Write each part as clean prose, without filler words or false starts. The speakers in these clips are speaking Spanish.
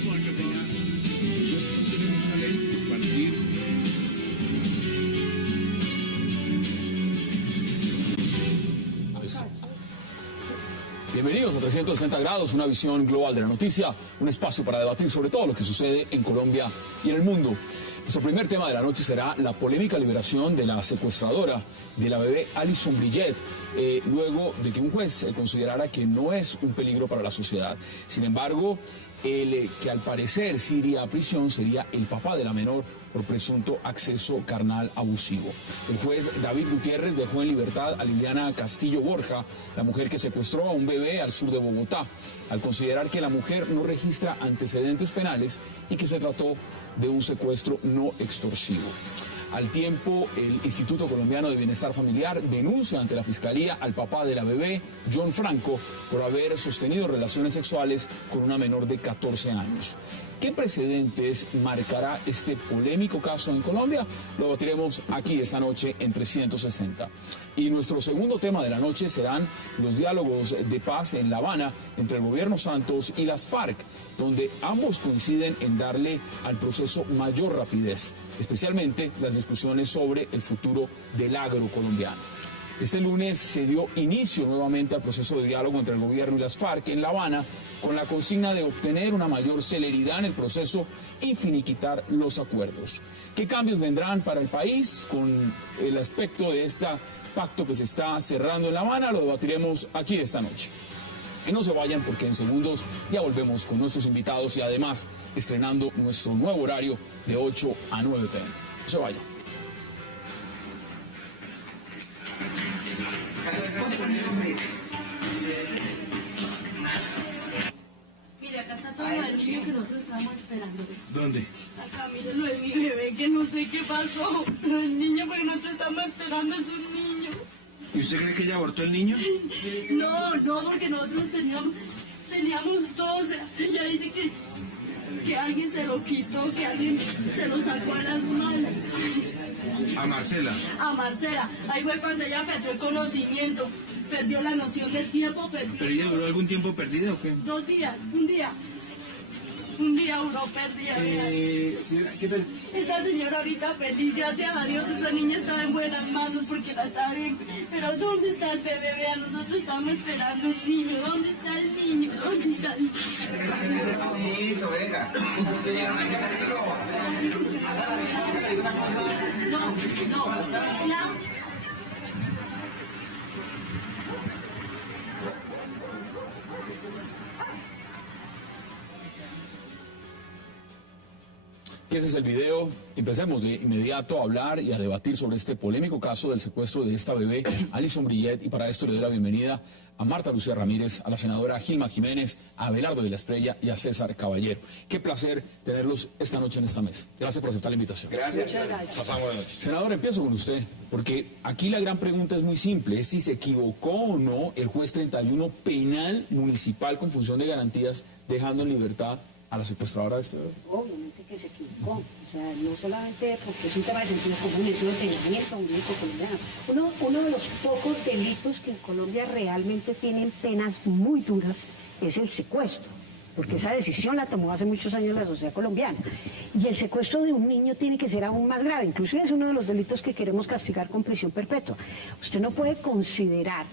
Eso hay que apoyar. No tenemos una ley para ir. Bienvenidos a 360 grados, una visión global de la noticia, un espacio para debatir sobre todo lo que sucede en Colombia y en el mundo. Nuestro primer tema de la noche será la polémica liberación de la secuestradora de la bebé Alison Brillet, luego de que un juez considerara que no es un peligro para la sociedad. Sin embargo, el que al parecer sí iría a prisión sería el papá de la menor por presunto acceso carnal abusivo. El juez David Gutiérrez dejó en libertad a Liliana Castillo Borja, la mujer que secuestró a un bebé al sur de Bogotá, al considerar que la mujer no registra antecedentes penales y que se trató de un secuestro no extorsivo. Al tiempo, el Instituto Colombiano de Bienestar Familiar denuncia ante la Fiscalía al papá de la bebé, John Franco, por haber sostenido relaciones sexuales con una menor de 14 años. ¿Qué precedentes marcará este polémico caso en Colombia? Lo debatiremos aquí esta noche en 360. Y nuestro segundo tema de la noche serán los diálogos de paz en La Habana entre el gobierno Santos y las FARC, donde ambos coinciden en darle al proceso mayor rapidez, especialmente las discusiones sobre el futuro del agro colombiano. Este lunes se dio inicio nuevamente al proceso de diálogo entre el gobierno y las FARC en La Habana, con la consigna de obtener una mayor celeridad en el proceso y finiquitar los acuerdos. ¿Qué cambios vendrán para el país con el aspecto de este pacto que se está cerrando en La Habana? Lo debatiremos aquí esta noche. Y no se vayan porque en segundos ya volvemos con nuestros invitados y además estrenando nuestro nuevo horario de 8 a 9 p.m. No se vayan. Mira, acá está todo el niño que nosotros estábamos esperando. ¿Dónde? Acá, mire lo de mi bebé, que no sé qué pasó. El niño, porque nosotros estamos esperando, es un niño. ¿Y usted cree que ella abortó el niño? No, porque nosotros teníamos dos. Ella dice que alguien se lo quitó, que alguien se lo sacó a las manos. A Marcela. A Marcela. Ahí fue cuando ella perdió el conocimiento, perdió la noción del tiempo, ¿Pero ella duró algún tiempo perdida o qué? 2 días, un día. Un día uno perdía. Señora, ¿qué tal? Esa señora ahorita feliz, gracias a Dios, esa niña está en buenas manos porque la está bien. Pero ¿dónde está el bebé? Vea, nosotros estamos esperando un niño. ¿Dónde está el niño? ¿Dónde está el niño? Venga. No, ya. Y ese es el video. Empecemos de inmediato a hablar y a debatir sobre este polémico caso del secuestro de esta bebé, Alison Brillet, y para esto le doy la bienvenida a Marta Lucía Ramírez, a la senadora Gilma Jiménez, a Abelardo de la Espriella y a César Caballero. Qué placer tenerlos esta noche en esta mesa. Gracias por aceptar la invitación. Gracias. Muchas gracias. Pasamos buenas noches. Senador, empiezo con usted, porque aquí la gran pregunta es muy simple, es si se equivocó o no el juez 31 penal municipal con función de garantías, dejando en libertad a la secuestradora de este bebé. Obviamente que se equivocó, o sea, no solamente porque es un tema de sentido común, es un ordenamiento jurídico colombiano. Uno de los pocos delitos que en Colombia realmente tienen penas muy duras es el secuestro, porque esa decisión la tomó hace muchos años la sociedad colombiana. Y el secuestro de un niño tiene que ser aún más grave, inclusive es uno de los delitos que queremos castigar con prisión perpetua. Usted no puede considerar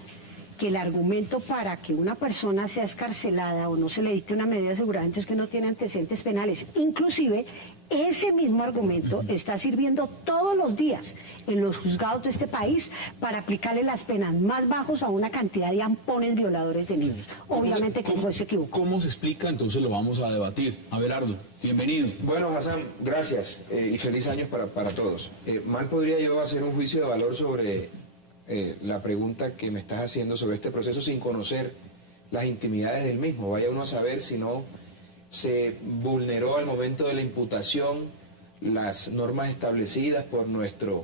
que el argumento para que una persona sea escarcelada o no se le dicte una medida de aseguramiento es que no tiene antecedentes penales. Inclusive, ese mismo argumento está sirviendo todos los días en los juzgados de este país para aplicarle las penas más bajas a una cantidad de ampones violadores de niños. Obviamente que el juez se equivocó. ¿Cómo se explica? Entonces lo vamos a debatir. Abelardo, bienvenido. Bueno, Hassan, gracias y feliz año para todos. Mal podría yo hacer un juicio de valor sobre la pregunta que me estás haciendo sobre este proceso sin conocer las intimidades del mismo. Vaya uno a saber si no se vulneró al momento de la imputación las normas establecidas por nuestro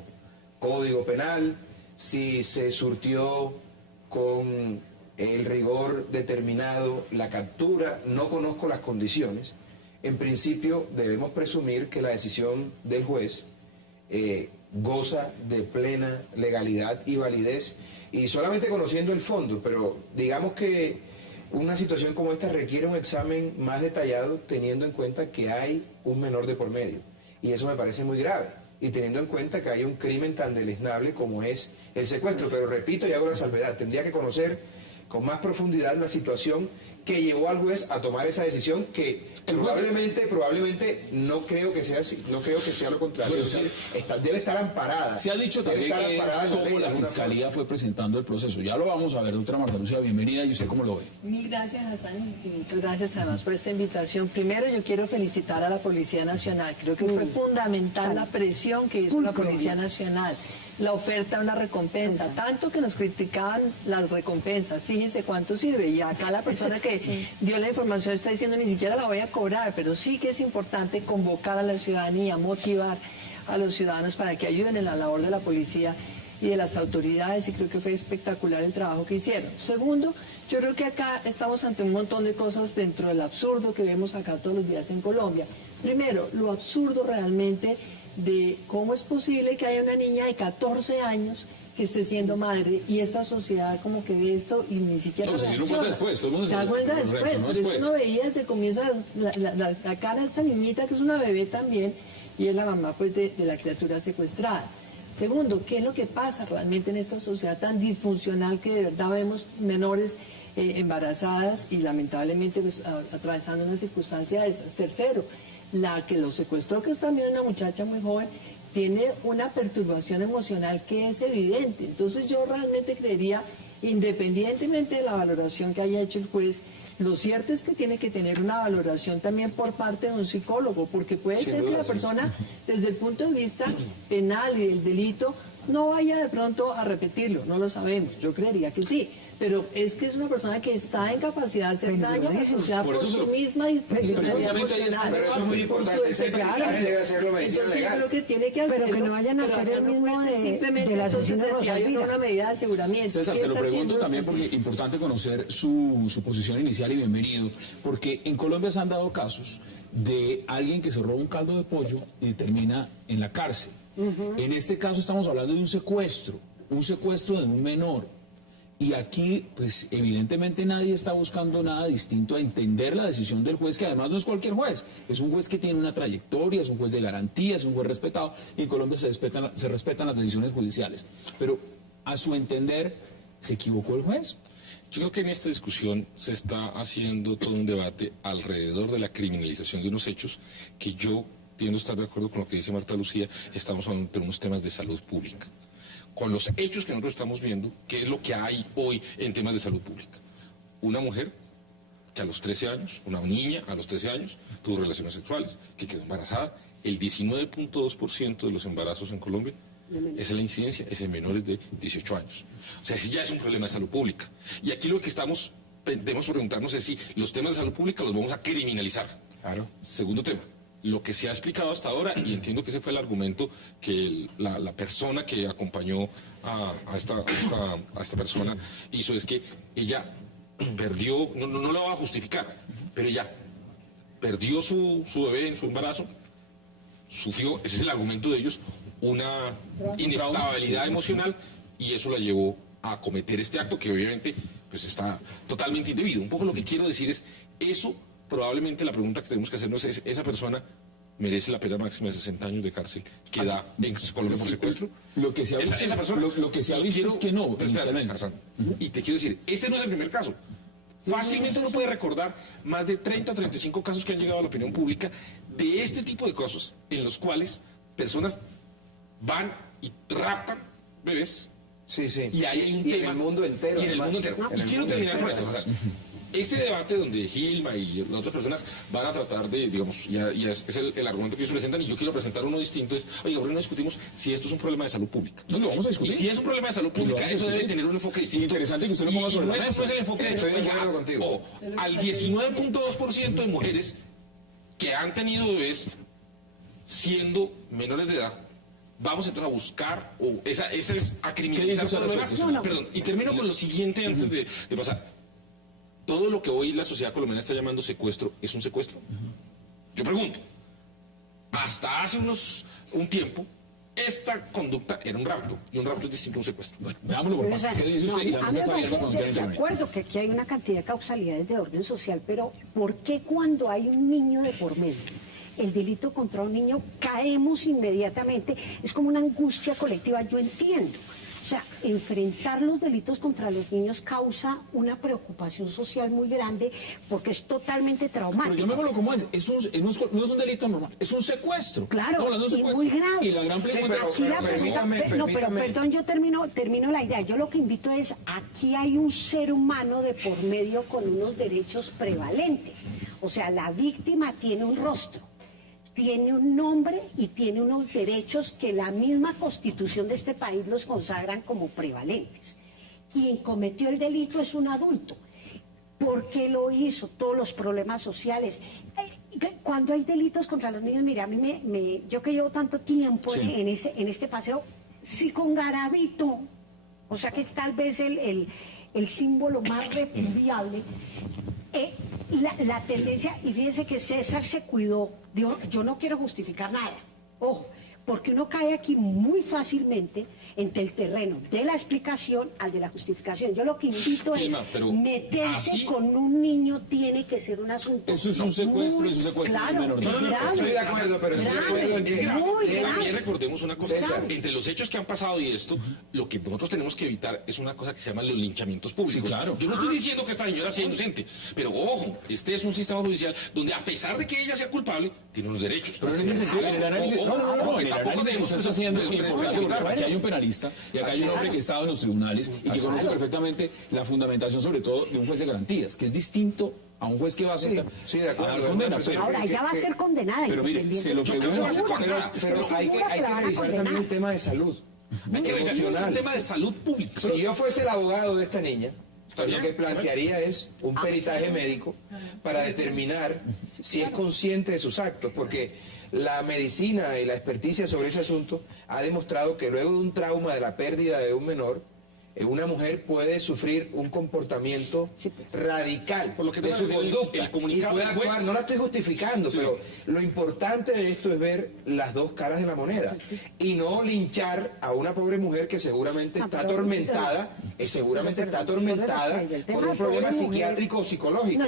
Código Penal, si se surtió con el rigor determinado la captura. No conozco las condiciones. En principio debemos presumir que la decisión del juez goza de plena legalidad y validez, y solamente conociendo el fondo, pero digamos que una situación como esta requiere un examen más detallado teniendo en cuenta que hay un menor de por medio. Y eso me parece muy grave. Y teniendo en cuenta que hay un crimen tan deleznable como es el secuestro. Pero repito y hago la salvedad, tendría que conocer con más profundidad la situación que llevó al juez a tomar esa decisión que probablemente no creo que sea así, no creo que sea lo contrario. Bueno, es decir, debe estar amparada. Se ha dicho también que es cómo la Fiscalía fue presentando el proceso. Ya lo vamos a ver, doctora Marta Lucía, bienvenida. ¿Y usted cómo lo ve? Mil gracias, Hassan, y muchas gracias además por esta invitación. Primero, yo quiero felicitar a la Policía Nacional. Creo que fue fundamental la presión que hizo la Policía Nacional, la oferta de una recompensa, tanto que nos criticaban las recompensas. Fíjense cuánto sirve. Y acá la persona que dio la información está diciendo ni siquiera la voy a cobrar, pero sí que es importante convocar a la ciudadanía, motivar a los ciudadanos para que ayuden en la labor de la policía y de las autoridades, y creo que fue espectacular el trabajo que hicieron. Segundo, yo creo que acá estamos ante un montón de cosas dentro del absurdo que vemos acá todos los días en Colombia. Primero, lo absurdo realmente de cómo es posible que haya una niña de 14 años que esté siendo madre, y esta sociedad como que ve esto y ni siquiera No, se dieron cuenta después, todo el mundo se da cuenta después, pero eso uno veía desde el comienzo la cara de esta niñita, que es una bebé también, y es la mamá pues de la criatura secuestrada. Segundo, ¿qué es lo que pasa realmente en esta sociedad tan disfuncional que de verdad vemos menores embarazadas y lamentablemente pues, atravesando una circunstancia de esas? Tercero, la que lo secuestró, que es también una muchacha muy joven, tiene una perturbación emocional que es evidente. Entonces yo realmente creería, independientemente de la valoración que haya hecho el juez, lo cierto es que tiene que tener una valoración también por parte de un psicólogo, porque puede ser que la persona, desde el punto de vista penal y del delito, no vaya de pronto a repetirlo, no lo sabemos, yo creería que sí. Pero es que es una persona que está en capacidad de hacer daño a la sociedad por su misma disfuncionalidad emocional. Pero eso es muy importante, ese peritaje debe hacerlo medicina Entonces legal. yo creo que tiene que hacerlo, pero que no vayan a hacer el mismo simplemente de la asesina entonces decía, hay Rosalía. una medida de aseguramiento. César, ¿Qué se lo está pregunto haciendo? también porque es importante conocer su posición inicial, y bienvenido, porque en Colombia se han dado casos de alguien que se roba un caldo de pollo y termina en la cárcel. En este caso estamos hablando de un secuestro de un menor. Y aquí, pues evidentemente nadie está buscando nada distinto a entender la decisión del juez, que además no es cualquier juez, es un juez que tiene una trayectoria, es un juez de garantías, es un juez respetado, y en Colombia se respetan las decisiones judiciales. Pero, a su entender, ¿se equivocó el juez? Yo creo que en esta discusión se está haciendo todo un debate alrededor de la criminalización de unos hechos que yo tiendo a estar de acuerdo con lo que dice Marta Lucía. Estamos hablando de unos temas de salud pública. Con los hechos que nosotros estamos viendo, ¿qué es lo que hay hoy en temas de salud pública? Una mujer que a los 13 años, una niña a los 13 años, tuvo relaciones sexuales, que quedó embarazada. El 19.2% de los embarazos en Colombia, esa es la incidencia, es en menores de 18 años. O sea, ese ya es un problema de salud pública. Y aquí lo que debemos preguntarnos es si los temas de salud pública los vamos a criminalizar. Claro. Segundo tema. Lo que se ha explicado hasta ahora, y entiendo que ese fue el argumento que la persona que acompañó a esta persona hizo, es que ella perdió, no lo va a justificar, pero ella perdió su bebé en su embarazo, sufrió, ese es el argumento de ellos, una inestabilidad emocional, y eso la llevó a cometer este acto que obviamente pues está totalmente indebido. Un poco lo que quiero decir es, eso probablemente la pregunta que tenemos que hacernos es, ¿esa persona merece la pena máxima de 60 años de cárcel que da en Colombia por secuestro? Lo que se ha visto, lo que se ha visto es que no, espérate, inicialmente. Hassan, y te quiero decir, este no es el primer caso. Fácilmente uno puede recordar más de 30 o 35 casos que han llegado a la opinión pública de este tipo de cosas, en los cuales personas van y raptan bebés. Sí, sí. Y ahí hay un y tema. en el mundo entero. Y en el mundo entero. Y quiero terminar con esto. Este debate donde Gilma y las otras personas van a tratar de, digamos, y es el argumento que ellos presentan, y yo quiero presentar uno distinto, es, oye, ¿por qué no discutimos si esto es un problema de salud pública? No, lo vamos a discutir. Y si es un problema de salud pública, eso debe tener un enfoque distinto. Interesante que usted lo ponga sobre la mesa. Eso no es el enfoque Estoy de oiga, acuerdo contigo. al 19.2% de mujeres que han tenido bebés siendo menores de edad, vamos entonces a buscar, o esa es a criminalizar todo lo demás. Perdón, y termino con lo siguiente antes de pasar. Todo lo que hoy la sociedad colombiana está llamando secuestro, ¿es un secuestro? Yo pregunto, hasta hace un tiempo, esta conducta era un rapto, y un rapto es distinto a un secuestro. Bueno, veámoslo por partes. ¿Qué dice usted? Y la mesa está abierta cuando quiera De intervenir. acuerdo que aquí hay una cantidad de causalidades de orden social, pero ¿por qué cuando hay un niño de por medio, el delito contra un niño, caemos inmediatamente? Es como una angustia colectiva, yo entiendo. O sea, enfrentar los delitos contra los niños causa una preocupación social muy grande porque es totalmente Pero traumático. llamémoslo como es, no es un delito normal, es un secuestro. Claro, Estamos hablando de un y secuestro. muy grave. Y la gran pregunta es... Aquí la pregunta, no, pero permítame. perdón, yo termino la idea. Yo lo que invito es, aquí hay un ser humano de por medio con unos derechos prevalentes. O sea, la víctima tiene un rostro, tiene un nombre y tiene unos derechos que la misma Constitución de este país los consagran como prevalentes. Quien cometió el delito es un adulto. ¿Por qué lo hizo? Todos los problemas sociales. Cuando hay delitos contra los niños, mira, a mí yo que llevo tanto tiempo Sí. en este paseo, sí con Garavito, o sea que es tal vez el símbolo más repudiable. La tendencia, y fíjense que César se cuidó, yo no quiero justificar nada, ojo, porque uno cae aquí muy fácilmente entre el terreno de la explicación al de la justificación. Yo lo que invito es Emma, pero meterse así- con un niño tiene que ser un asunto. Eso es un secuestro, muy es un secuestro claro, menor de edad. grave, estoy de acuerdo, pero estoy de grave, acuerdo en que- Es grave, muy pero también grave. recordemos una cosa. César. Entre los hechos que han pasado y esto, lo que nosotros tenemos que evitar es una cosa que se llama los linchamientos públicos. Sí, claro. Yo no estoy diciendo que esta señora sea inocente, pero ojo, este es un sistema judicial donde a pesar de que ella sea culpable, tiene unos derechos. Pero en ese sentido, en el análisis, Ojo, no, ojo, en el tampoco análisis que debemos usted está haciendo, pues, porque aquí hay un penalista y acá hay un hombre que ha estado en los tribunales y que conoce perfectamente la fundamentación, sobre todo, de un juez de garantías, que es distinto a un juez que va a aceptar sí, de acuerdo. a dar condena. Pero- Ahora, ella va a ser condenada. Pero mire, se lo Yo creo que pregunto. va a ser condenada. Pero Estoy hay segura que la van a revisar condenar. también el tema de salud. Hay que revisar un emocional. tema de salud pública. Si yo fuese el abogado de esta niña, Está lo bien. que plantearía es un peritaje médico para determinar si es consciente de sus actos, porque la medicina y la experticia sobre ese asunto ha demostrado que luego de un trauma de la pérdida de un menor, una mujer puede sufrir un comportamiento radical Por lo que de tengo su entendido, conducta el comunicado y puede del juez- actuar. No la estoy justificando, Sí. pero lo importante de esto es ver las dos caras de la moneda y no linchar a una pobre mujer que seguramente está atormentada, por un problema psiquiátrico o psicológico.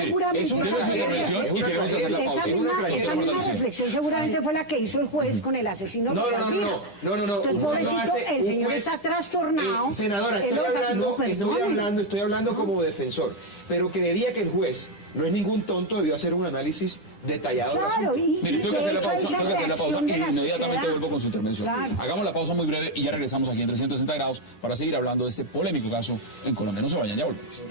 Seguramente es una Tenemos una intervención y tenemos que hacer la pausa. Esa misma reflexión seguramente fue la que hizo el juez con el asesino. No. Entonces, Un pobrecito, juez no hace- el un señor juez- está trastornado. Senadora, Él estoy hablando como defensor, pero creería que el juez no es ningún tonto, debió hacer un análisis detallado del Claro, asunto. y Mire, tengo que hacer la de hecho, pausa, esa tengo que hacer la pausa reacción y de la inmediatamente sociedad. vuelvo con su intervención. Claro. Hagamos la pausa muy breve y ya regresamos aquí en 360 grados para seguir hablando de este polémico caso en Colombia. No se vayan, ya volvemos.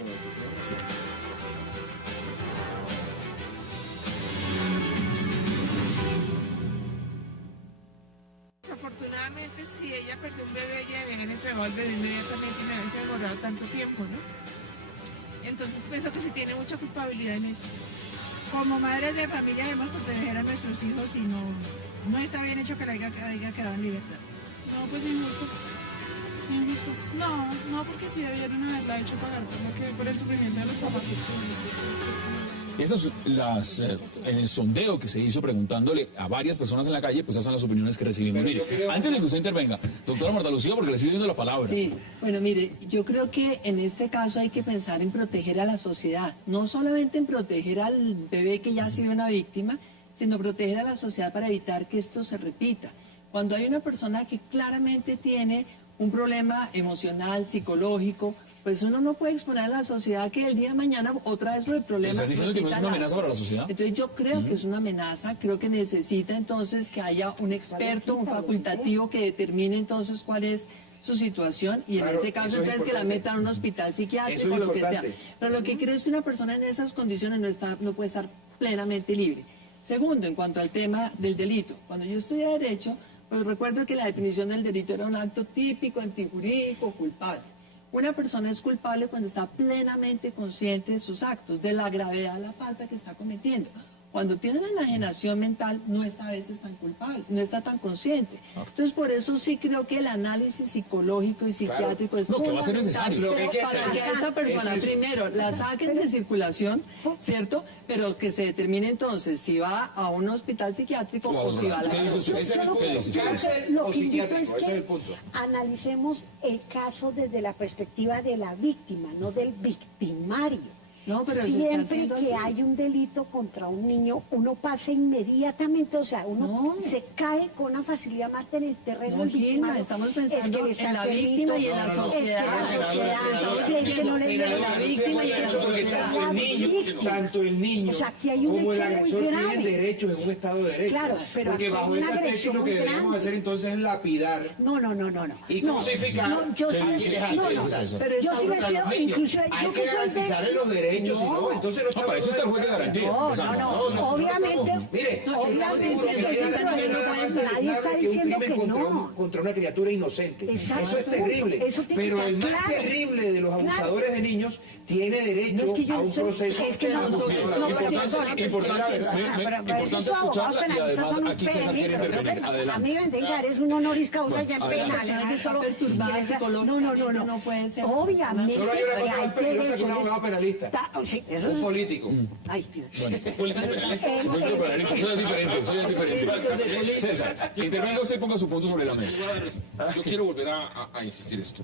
Desafortunadamente, si ella perdió un bebé, ella debía haber entregado al bebé inmediatamente y no haberse demorado tanto tiempo, ¿no? Entonces pienso que se tiene mucha culpabilidad en eso. Como madres de familia debemos proteger a nuestros hijos y no está bien hecho que la haya quedado en libertad. No, pues injusto. Injusto. No, porque sí debieron haberla hecho pagar por el sufrimiento de los papás. Esas, en el sondeo que se hizo preguntándole a varias personas en la calle, pues esas son las opiniones que recibimos. Mire, antes de que usted intervenga, doctora Marta Lucía, porque le estoy dando la palabra. Sí, bueno, mire, yo creo que en este caso hay que pensar en proteger a la sociedad, no solamente en proteger al bebé que ya ha sido una víctima, sino proteger a la sociedad para evitar que esto se repita. Cuando hay una persona que claramente tiene un problema emocional, psicológico, pues uno no puede exponer a la sociedad que el día de mañana otra vez por el problema... ¿Estás diciendo que no es repita una la- amenaza para la sociedad? Entonces yo creo que es una amenaza, creo que necesita entonces que haya un experto, un facultativo que determine entonces cuál es su situación y en Claro, ese caso eso es entonces que la importante. metan a un hospital psiquiátrico Eso o es lo que sea. importante. Pero lo que creo es que una persona en esas condiciones no puede estar plenamente libre. Segundo, en cuanto al tema del delito, cuando yo estudié Derecho, pues recuerdo que la definición del delito era un acto típico, antijurídico, culpable. Una persona es culpable cuando está plenamente consciente de sus actos, de la gravedad de la falta que está cometiendo. cuando tiene una enajenación mental, no está a veces tan culpable, no está tan consciente. Entonces, por eso sí creo que el análisis psicológico y psiquiátrico es No, que muy va a ser necesario. fundamental para que a esta persona primero la saquen de circulación, ¿cierto? Pero que se determine entonces si va a un hospital psiquiátrico o si va a la ¿Qué dice usted? Ese es el punto. Cárcel Lo o que invito psiquiátrico, es ese es que el punto. analicemos el caso desde la perspectiva de la víctima, no del victimario. No, pero se está Siempre haciendo que así. hay un delito contra un niño, uno pasa inmediatamente, o sea, uno No. se cae con una facilidad más en el terreno No, del Gilma, victimario. estamos Es que pensando él está en la enfermito, víctima y en la es que sociedad. la sociedad, Estamos es que no diciendo le en dieron la víctima y en la Porque sociedad. tanto el niño O sea, aquí hay un como el hecho muy agresor grave. tienen derechos en un estado de derecho. Claro, pero porque aquí bajo hay una esa tesis agresión lo que muy deberíamos grande. hacer entonces es lapidar No. y No, crucificar no, yo ¿Qué sí dice? les- ¿Qué no, dice no, César? Pero yo sí les contra los pido, niños. incluso Hay yo que que soy de- garantizarle los derechos, si no, entonces no No, para eso está el juez de hablando garantías. No, empezando. obviamente, Mire, No, estoy estamos seguro que diciendo que nadie esta niña no puede estar- nadie está que un diciendo crimen que contra, no. contra una criatura inocente. Exacto. Eso es terrible. Eso tiene Pero que el más estar claro. terrible de los Claro. abusadores de niños tiene derecho No, es que yo a un estoy- proceso. es que nosotros- no, Importante, importante escucharla y además aquí César quiere intervenir. A mí Adelante. me vengar, es un honoris causa ya en adelante. pena. La persona que está perturbada psicológicamente no puede ser- Obviamente. Solo hay una cosa que más peligrosa que un derechos. abogado penalista. Sí, eso Un es. político. Ay, Dios. Político penalista. Soy el diferente, soy el diferente. César, intervenga usted y ponga su punto sobre la mesa. Yo quiero volver a insistir esto.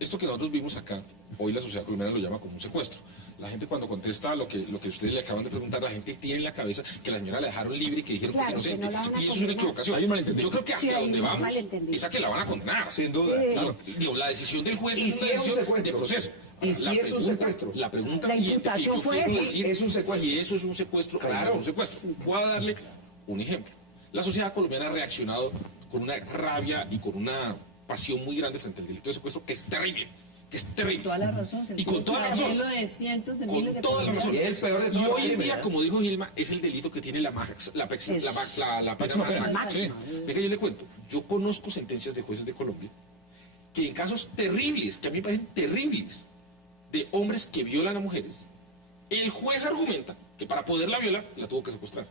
Esto que nosotros vimos acá, hoy la sociedad colombiana lo llama como un secuestro. La gente cuando contesta lo que ustedes le acaban de preguntar, la gente tiene en la cabeza que la señora la dejaron libre y que dijeron Claro, que es que inocente. no la van a Y eso es una condenar. equivocación. Hay un malentendido. Yo creo que Sí, hacia hay donde un vamos malentendido. es a que la van a condenar. Sin duda. Claro, digo, la decisión del juez Y es si una es un decisión secuestro. de proceso. Y Ahora, si la es un pregunta- secuestro. La pregunta La siguiente que imputación yo fue quiero esa. decir Es un secuestro. si eso es un secuestro o no Claro. es un secuestro. Voy a darle un ejemplo. La sociedad colombiana ha reaccionado con una rabia y con una pasión muy grande frente al delito de secuestro, que es terrible. Que es terrible. Toda la razón. Y con toda la razón. De cientos de miles Con de toda la razón. colombianos. Y es el peor de Y todos los hoy en día, crímenes. como dijo Gilma, es el delito que tiene la pena Máxima pena. máxima. Sí. Venga, yo le cuento. Yo conozco sentencias de jueces de Colombia que en casos terribles, que a mí me parecen terribles, de hombres que violan a mujeres, el juez argumenta que para poderla violar, la tuvo que secuestrar,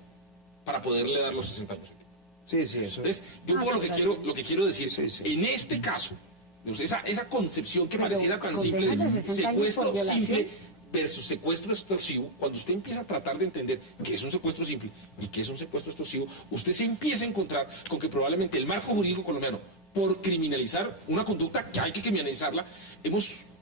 para poderle dar los 60 años. Sí, sí, eso es. Entonces, yo un poco lo que quiero decir, Sí, sí. en este caso, digamos, esa concepción que Pero pareciera tan simple condenando de 60 años secuestro por violación. simple versus secuestro extorsivo, cuando usted empieza a tratar de entender qué es un secuestro simple y qué es un secuestro extorsivo, usted se empieza a encontrar con que probablemente el marco jurídico colombiano, por criminalizar una conducta que hay que criminalizarla,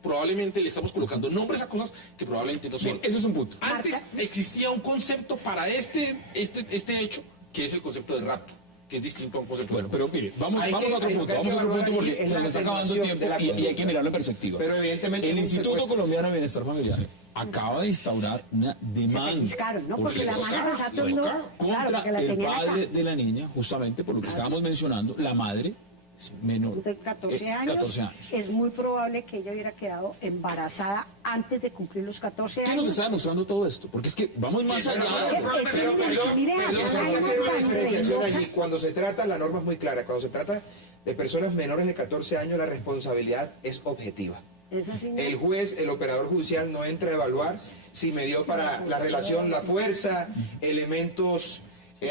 probablemente le estamos colocando nombres a cosas que probablemente no son. Bien, ese es un punto. Antes existía un concepto para este hecho, que es el concepto de rapto, que es distinto a un concepto Bueno, de pero mire, vamos Hay a que- otro hay punto, que vamos a otro evaluar punto porque ahí, es se la nos está acabando el atenuación tiempo de la y hay que conducta. mirarlo en perspectiva. Pero evidentemente el es un Instituto secuestro. Colombiano de Bienestar Familiar acaba de instaurar una demanda pellizcaron, ¿no? por Porque la supuesto, mano pasada les no. tocaron. contra Claro, porque la el tenían acá. padre de la niña, justamente por lo que estábamos mencionando, la madre es menor, De 14 años, 14 años. es muy probable que ella hubiera quedado embarazada antes de cumplir los 14 ¿Qué años. nos está demostrando todo esto? Porque es que vamos más allá. Mire, Perdón, hacer hay que algo hacer una tan diferenciación loca. allí. Cuando se trata, la norma es muy clara, cuando se trata de personas menores de 14 años, la responsabilidad es objetiva. Es así, ¿no? El juez, el operador judicial no entra a evaluar si me dio para la relación la fuerza, elementos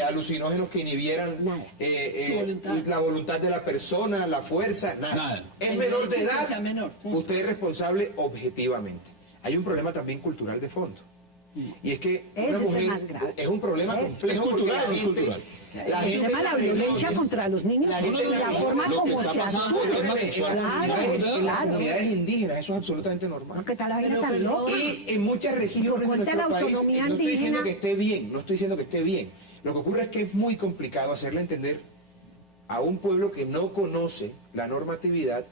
alucinógenos que inhibieran Nada. Su voluntad. la voluntad de la persona, la fuerza, nada. Nada. Es El menor de derecho a que edad, sea menor, punto. usted es responsable objetivamente. Hay un problema también cultural de fondo. Y es que Ese una es el mujer más grave. es un problema complejo. ¿Es cultural porque o no es cultural? El tema de la violencia contra los niños la y gente la la- forma lo que como está se pasando asume. es más sexual. En las Claro. comunidades indígenas, eso es absolutamente normal. No, ¿qué tal la vaina Pero, tan pero- loca? Y en muchas regiones de cuenta de nuestro la país, autonomía no estoy diciendo indígena. que esté bien, no estoy diciendo que esté bien. Lo que ocurre es que es muy complicado hacerle entender a un pueblo que no conoce la normatividad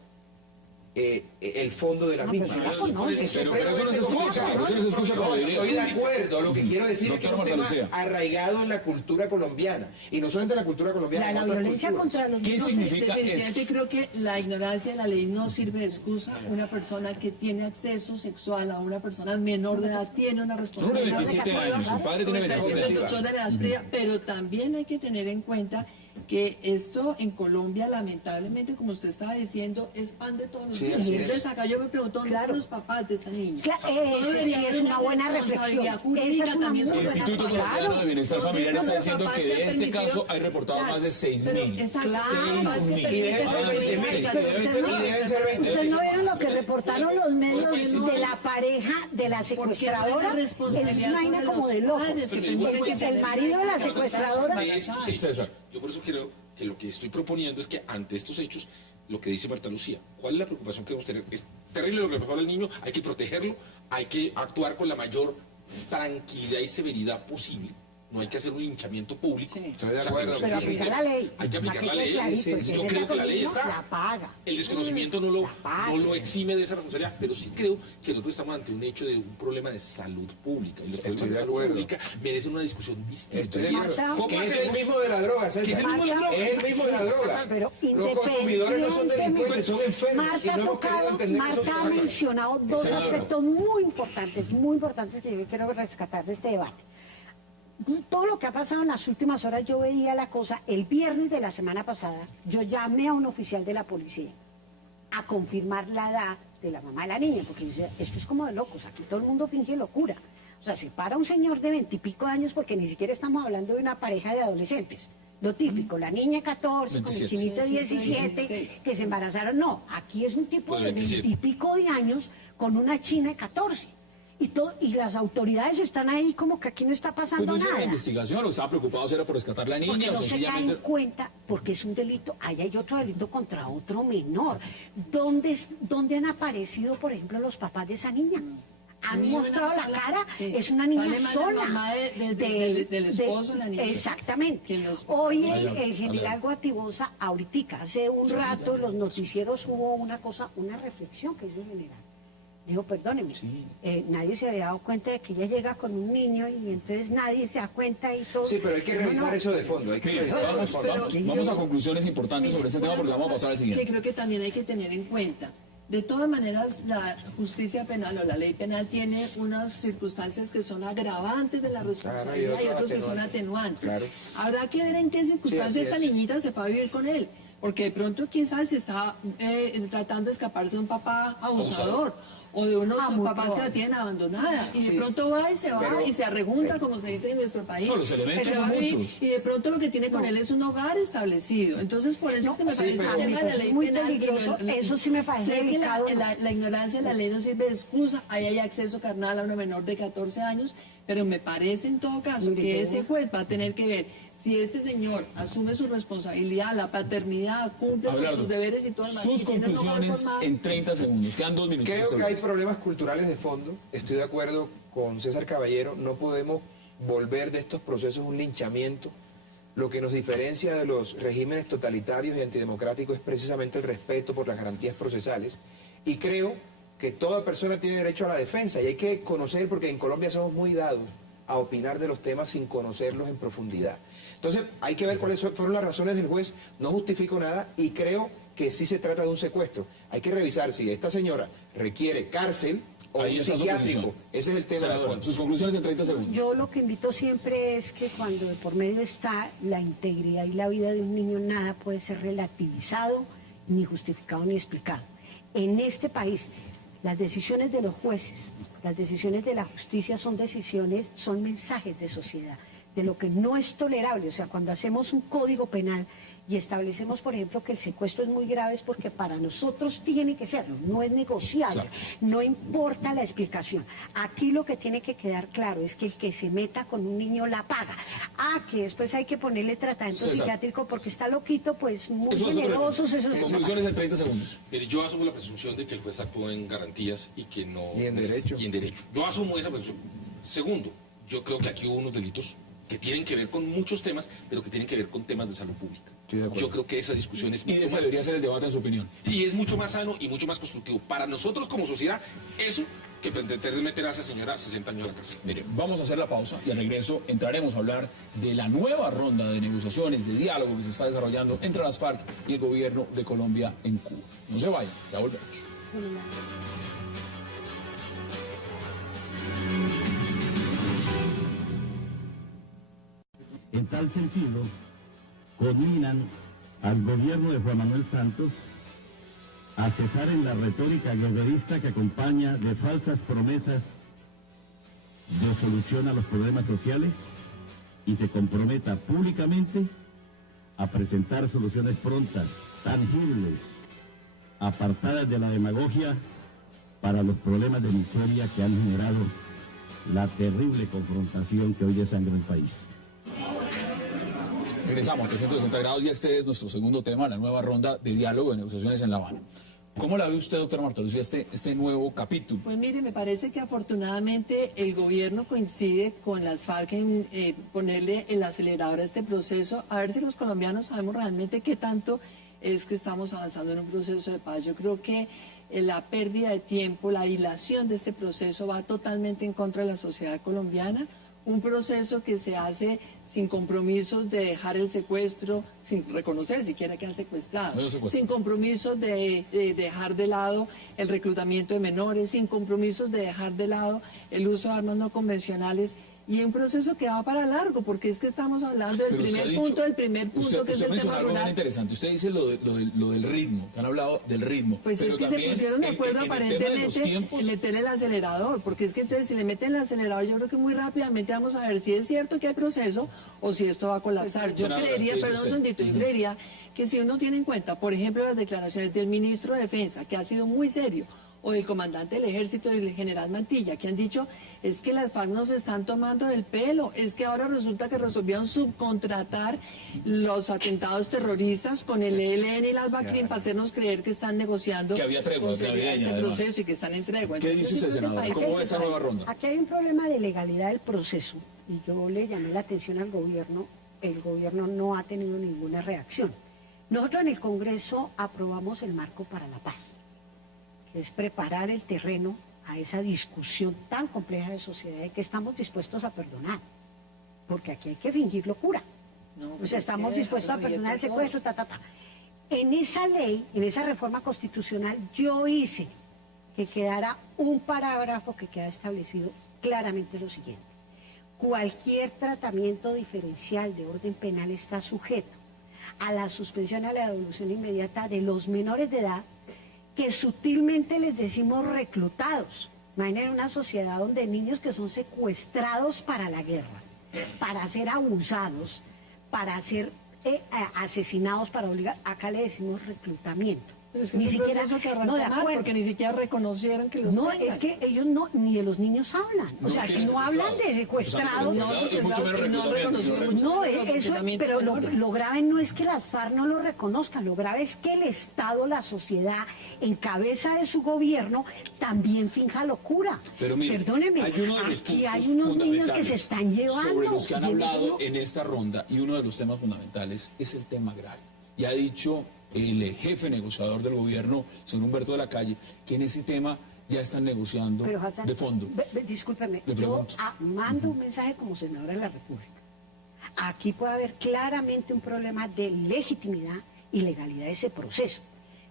el fondo de la No, misma. pero sí la conoce. Pero eso no se escucha, pero eso no se escucha como No, diría. estoy de acuerdo. Lo que quiero decir es que es un Doctor tema Marta Lucía. arraigado en la cultura colombiana. Y no solamente en la cultura colombiana, La en otras violencia culturas. contra los ¿Qué niños. significa Definitivamente esto? creo que la ignorancia de la ley no sirve de excusa. Una persona que tiene acceso sexual a una persona menor de edad tiene una responsabilidad. Uno de 27 años, su padre tiene Como está 27 diciendo el años. doctor de la Esprilla, pero también hay que tener en cuenta que esto en Colombia, lamentablemente, como usted estaba diciendo, es pan de todos los Sí, días. así Entonces es. acá yo me pregunto, ¿dónde están los papás de esta niña? Sí, es una buena reflexión. Esa es una muy El buena Instituto reflexión. Colombiano de Bienestar ¿Dónde Familiar está están los diciendo papás que que de han este permitido? caso hay reportado Claro, más de 6.000. Exacto. 6.000. Y deben ser 20. ¿Ustedes no vieron lo que reportaron los medios de la pareja de la secuestradora? Es una vaina como de loco. El marido de la secuestradora. César. Yo por eso creo que lo que estoy proponiendo es que ante estos hechos, lo que dice Marta Lucía, ¿cuál es la preocupación que debemos tener? Es terrible lo que le pasó al niño, hay que protegerlo, hay que actuar con la mayor tranquilidad y severidad posible. No hay que hacer un linchamiento público. Sí. Estoy de O sea, acuerdo. que Pero no se aplicar suscite. la ley. Hay que aplicar la ley. Clarito, porque Yo esa creo que la ley conmigo está. la paga. El desconocimiento no lo exime de esa responsabilidad, pero sí creo que nosotros estamos ante un hecho de un problema de salud pública. Y los problemas Estoy de de salud acuerdo. pública merecen una discusión distinta. Estoy de Y es, acuerdo. ¿cómo Que es el hacemos? mismo de la droga, César. Que es el mismo de la droga. Es el mismo de la droga. Pero Los consumidores no son delincuentes, son enfermos. Y Marta no hemos querido entender que Marta ha son mencionado dos Senadora. aspectos muy importantes que yo quiero rescatar de este debate. Todo lo que ha pasado en las últimas horas, yo veía la cosa, el viernes de la semana pasada, yo llamé a un oficial de la policía a confirmar la edad de la mamá de la niña, porque dice, esto es como de locos, aquí todo el mundo finge locura. O sea, se para un señor de 20 y pico años porque ni siquiera estamos hablando de una pareja de adolescentes. Lo típico, la niña 14 con el 27. chinito Sí, 17 16. que se embarazaron. No, aquí es un tipo Pues de 27. 20 y pico de años con una china de 14. Y las autoridades están ahí como que aquí no está Pues pasando no hizo la nada. investigación, o estaban preocupados era por rescatar la Porque niña, o no se caen sencillamente... en cuenta, porque es un delito, ahí hay otro delito contra otro menor. ¿Dónde han aparecido, por ejemplo, los papás de esa niña? Han Ni una mostrado la sola, cara, sí. es una niña Sale más la sola. mamá del esposo de la niña. Exactamente. Que los- Hoy Allá, el general allá. Guatibosa, ahorita, hace un rato, en los noticieros hubo una reflexión que hizo el general. Dijo, perdóneme, nadie se había dado cuenta de que ella llega con un niño y entonces nadie se da cuenta y todo. Sí, pero hay que revisar eso de fondo. Hay que Mire, revisar vamos, vamos a conclusiones importantes sobre este tema porque vamos a pasar al Sí, siguiente. creo que también hay que tener en cuenta. De todas maneras, la justicia penal o la ley penal tiene unas circunstancias que son agravantes de la responsabilidad y y otras otros que son atenuantes. atenuantes. Claro. Habrá que ver en qué circunstancias Sí, así esta es. niñita se va a vivir con él. Porque de pronto, quién sabe si está tratando de escaparse de un papá abusador. O de unos muy papás que la probable. tienen abandonada. Y de Sí. pronto va y se va Pero- y se arrejunta, como se dice en nuestro país. No, los elementos Pero son va a vivir, muchos. y de pronto lo que tiene con él es un hogar establecido. Entonces, por eso es que me sí, parece pero- que el tema de la Es ley muy penal... y peligroso, eso sí me parece sé que delicado, ¿no? la ignorancia de la ley no sirve de excusa. Ahí hay acceso carnal a una menor de 14 años, pero me parece en todo caso Mire, que yo- ese juez va a tener que ver si este señor asume su responsabilidad, la paternidad, cumple con Abelardo, sus deberes y todo lo demás. sus y tiene un hogar conclusiones formado. en 30 segundos. Quedan 2 minutos. Creo que hay problemas culturales de fondo. Estoy de acuerdo con César Caballero. No podemos volver de estos procesos un linchamiento. Lo que nos diferencia de los regímenes totalitarios y antidemocráticos es precisamente el respeto por las garantías procesales. Y creo que toda persona tiene derecho a la defensa y hay que conocer, porque en Colombia somos muy dados a opinar de los temas sin conocerlos en profundidad. Entonces, hay que ver cuáles fueron las razones del juez. No justifico nada y creo que sí se trata de un secuestro. Hay que revisar si esta señora requiere cárcel o Ahí un está su psiquiátrico. posición. Ese es el tema de Senadora, fondo. sus conclusiones en 30 segundos. Yo lo que invito siempre es que cuando de por medio está la integridad y la vida de un niño, nada puede ser relativizado, ni justificado, ni explicado. En este país, las decisiones de los jueces, las decisiones de la justicia son decisiones, son mensajes de sociedad, de lo que no es tolerable. O sea, cuando hacemos un código penal y establecemos, por ejemplo, que el secuestro es muy grave, es porque para nosotros tiene que serlo, no es negociable, Claro. no importa la explicación. Aquí lo que tiene que quedar claro es que el que se meta con un niño la paga. Que después hay que ponerle tratamiento César. psiquiátrico porque está loquito, pues muy Eso es otro generosos, elemento. eso es Conclusiones en 30 segundos. Mire, yo asumo la presunción de que el juez actuó en garantías y que no... Y en derecho. Y en derecho. Yo asumo esa presunción. Segundo, yo creo que aquí hubo unos delitos que tienen que ver con muchos temas, pero que tienen que ver con temas de salud pública. Estoy de acuerdo. Yo creo que esa discusión es Y mucho ese más... debería ser el debate en su opinión. Y es mucho más sano y mucho más constructivo. Para nosotros como sociedad, eso que pretender meter a esa señora 60 años a la cárcel. Mire, vamos a hacer la pausa y al regreso entraremos a hablar de la nueva ronda de negociaciones, de diálogo que se está desarrollando entre las FARC y el gobierno de Colombia en Cuba. No se vayan, ya volvemos. En tal sentido, conminan al gobierno de Juan Manuel Santos a cesar en la retórica guerrerista que acompaña de falsas promesas de solución a los problemas sociales y se comprometa públicamente a presentar soluciones prontas, tangibles, apartadas de la demagogia para los problemas de miseria que han generado la terrible confrontación que hoy desangra el país. Regresamos a 360 grados y este es nuestro segundo tema, la nueva ronda de diálogo de negociaciones en La Habana. ¿Cómo la ve usted, doctora Marta Lucía, este nuevo capítulo? Pues mire, me parece que afortunadamente el gobierno coincide con las FARC en ponerle el acelerador a este proceso, a ver si los colombianos sabemos realmente qué tanto es que estamos avanzando en un proceso de paz. Yo creo que la pérdida de tiempo, la dilación de este proceso va totalmente en contra de la sociedad colombiana. Un proceso que se hace sin compromisos de dejar el secuestro, sin reconocer siquiera que han secuestrado, sin compromisos de dejar de lado el reclutamiento de menores, sin compromisos de dejar de lado el uso de armas no convencionales, y un proceso que va para largo, porque es que estamos hablando del primer punto, que es el tema algo rural. muy interesante. Usted dice lo del ritmo, que han hablado del ritmo. Pues pero es que se pusieron de acuerdo aparentemente en meterle el acelerador, porque es que entonces si le meten el acelerador yo creo que muy rápidamente vamos a ver si es cierto que hay proceso o si esto va a colapsar. Yo creería, perdón un segundito, yo creería que si uno tiene en cuenta, por ejemplo, las declaraciones del ministro de Defensa, que ha sido muy serio, o del comandante del ejército y del general Mantilla, que han dicho es que las FARC nos están tomando el pelo, es que ahora resulta que resolvieron subcontratar los atentados terroristas con el ELN y las BACRIM para hacernos creer que están negociando que había tregua, este proceso y que están en tregua. ¿Qué dice usted, senadora? ¿Cómo ve esa nueva ronda? Aquí hay un problema de legalidad del proceso y yo le llamé la atención al gobierno, el gobierno no ha tenido ninguna reacción. Nosotros en el Congreso aprobamos el marco para la paz, que es preparar el terreno a esa discusión tan compleja de sociedad y que estamos dispuestos a perdonar, porque aquí hay que fingir locura. O sea, estamos dispuestos a perdonar el secuestro, En esa ley, en esa reforma constitucional, yo hice que quedara un parágrafo que queda establecido claramente lo siguiente: cualquier tratamiento diferencial de orden penal está sujeto a la suspensión, a la devolución inmediata de los menores de edad, que sutilmente les decimos reclutados. Imaginen una sociedad donde niños que son secuestrados para la guerra, para ser abusados, para ser asesinados, para obligar, acá le decimos reclutamiento. Es que ni siquiera no de acuerdo, porque ni siquiera reconocieron que los no tengan. Es que ellos no, ni de los niños hablan, o sea, si no hablan de secuestrados, pero lo grave no es que las FARC no lo reconozcan, lo grave es que el Estado, la sociedad, en cabeza de su gobierno, también finja locura. Pero mire, perdóneme, aquí hay unos niños que se están llevando. Sobre los que han hablado en esta ronda, y uno de los temas fundamentales es el tema agrario. Y ha dicho el jefe negociador del gobierno, señor Humberto de la Calle, que en ese tema ya están negociando de fondo. Discúlpeme, yo mando un mensaje como senadora de la República. Aquí puede haber claramente un problema de legitimidad y legalidad de ese proceso.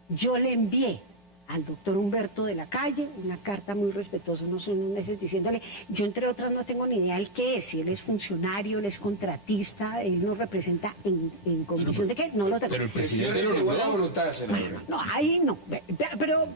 Yo le envié al doctor Humberto de la Calle una carta muy respetuosa, unos meses diciéndole, yo entre otras no tengo ni idea el qué es, si él es funcionario, él es contratista, él nos representa en comisión de qué, no lo tengo. Pero el presidente lo buena voluntad, senadora. No, ahí no,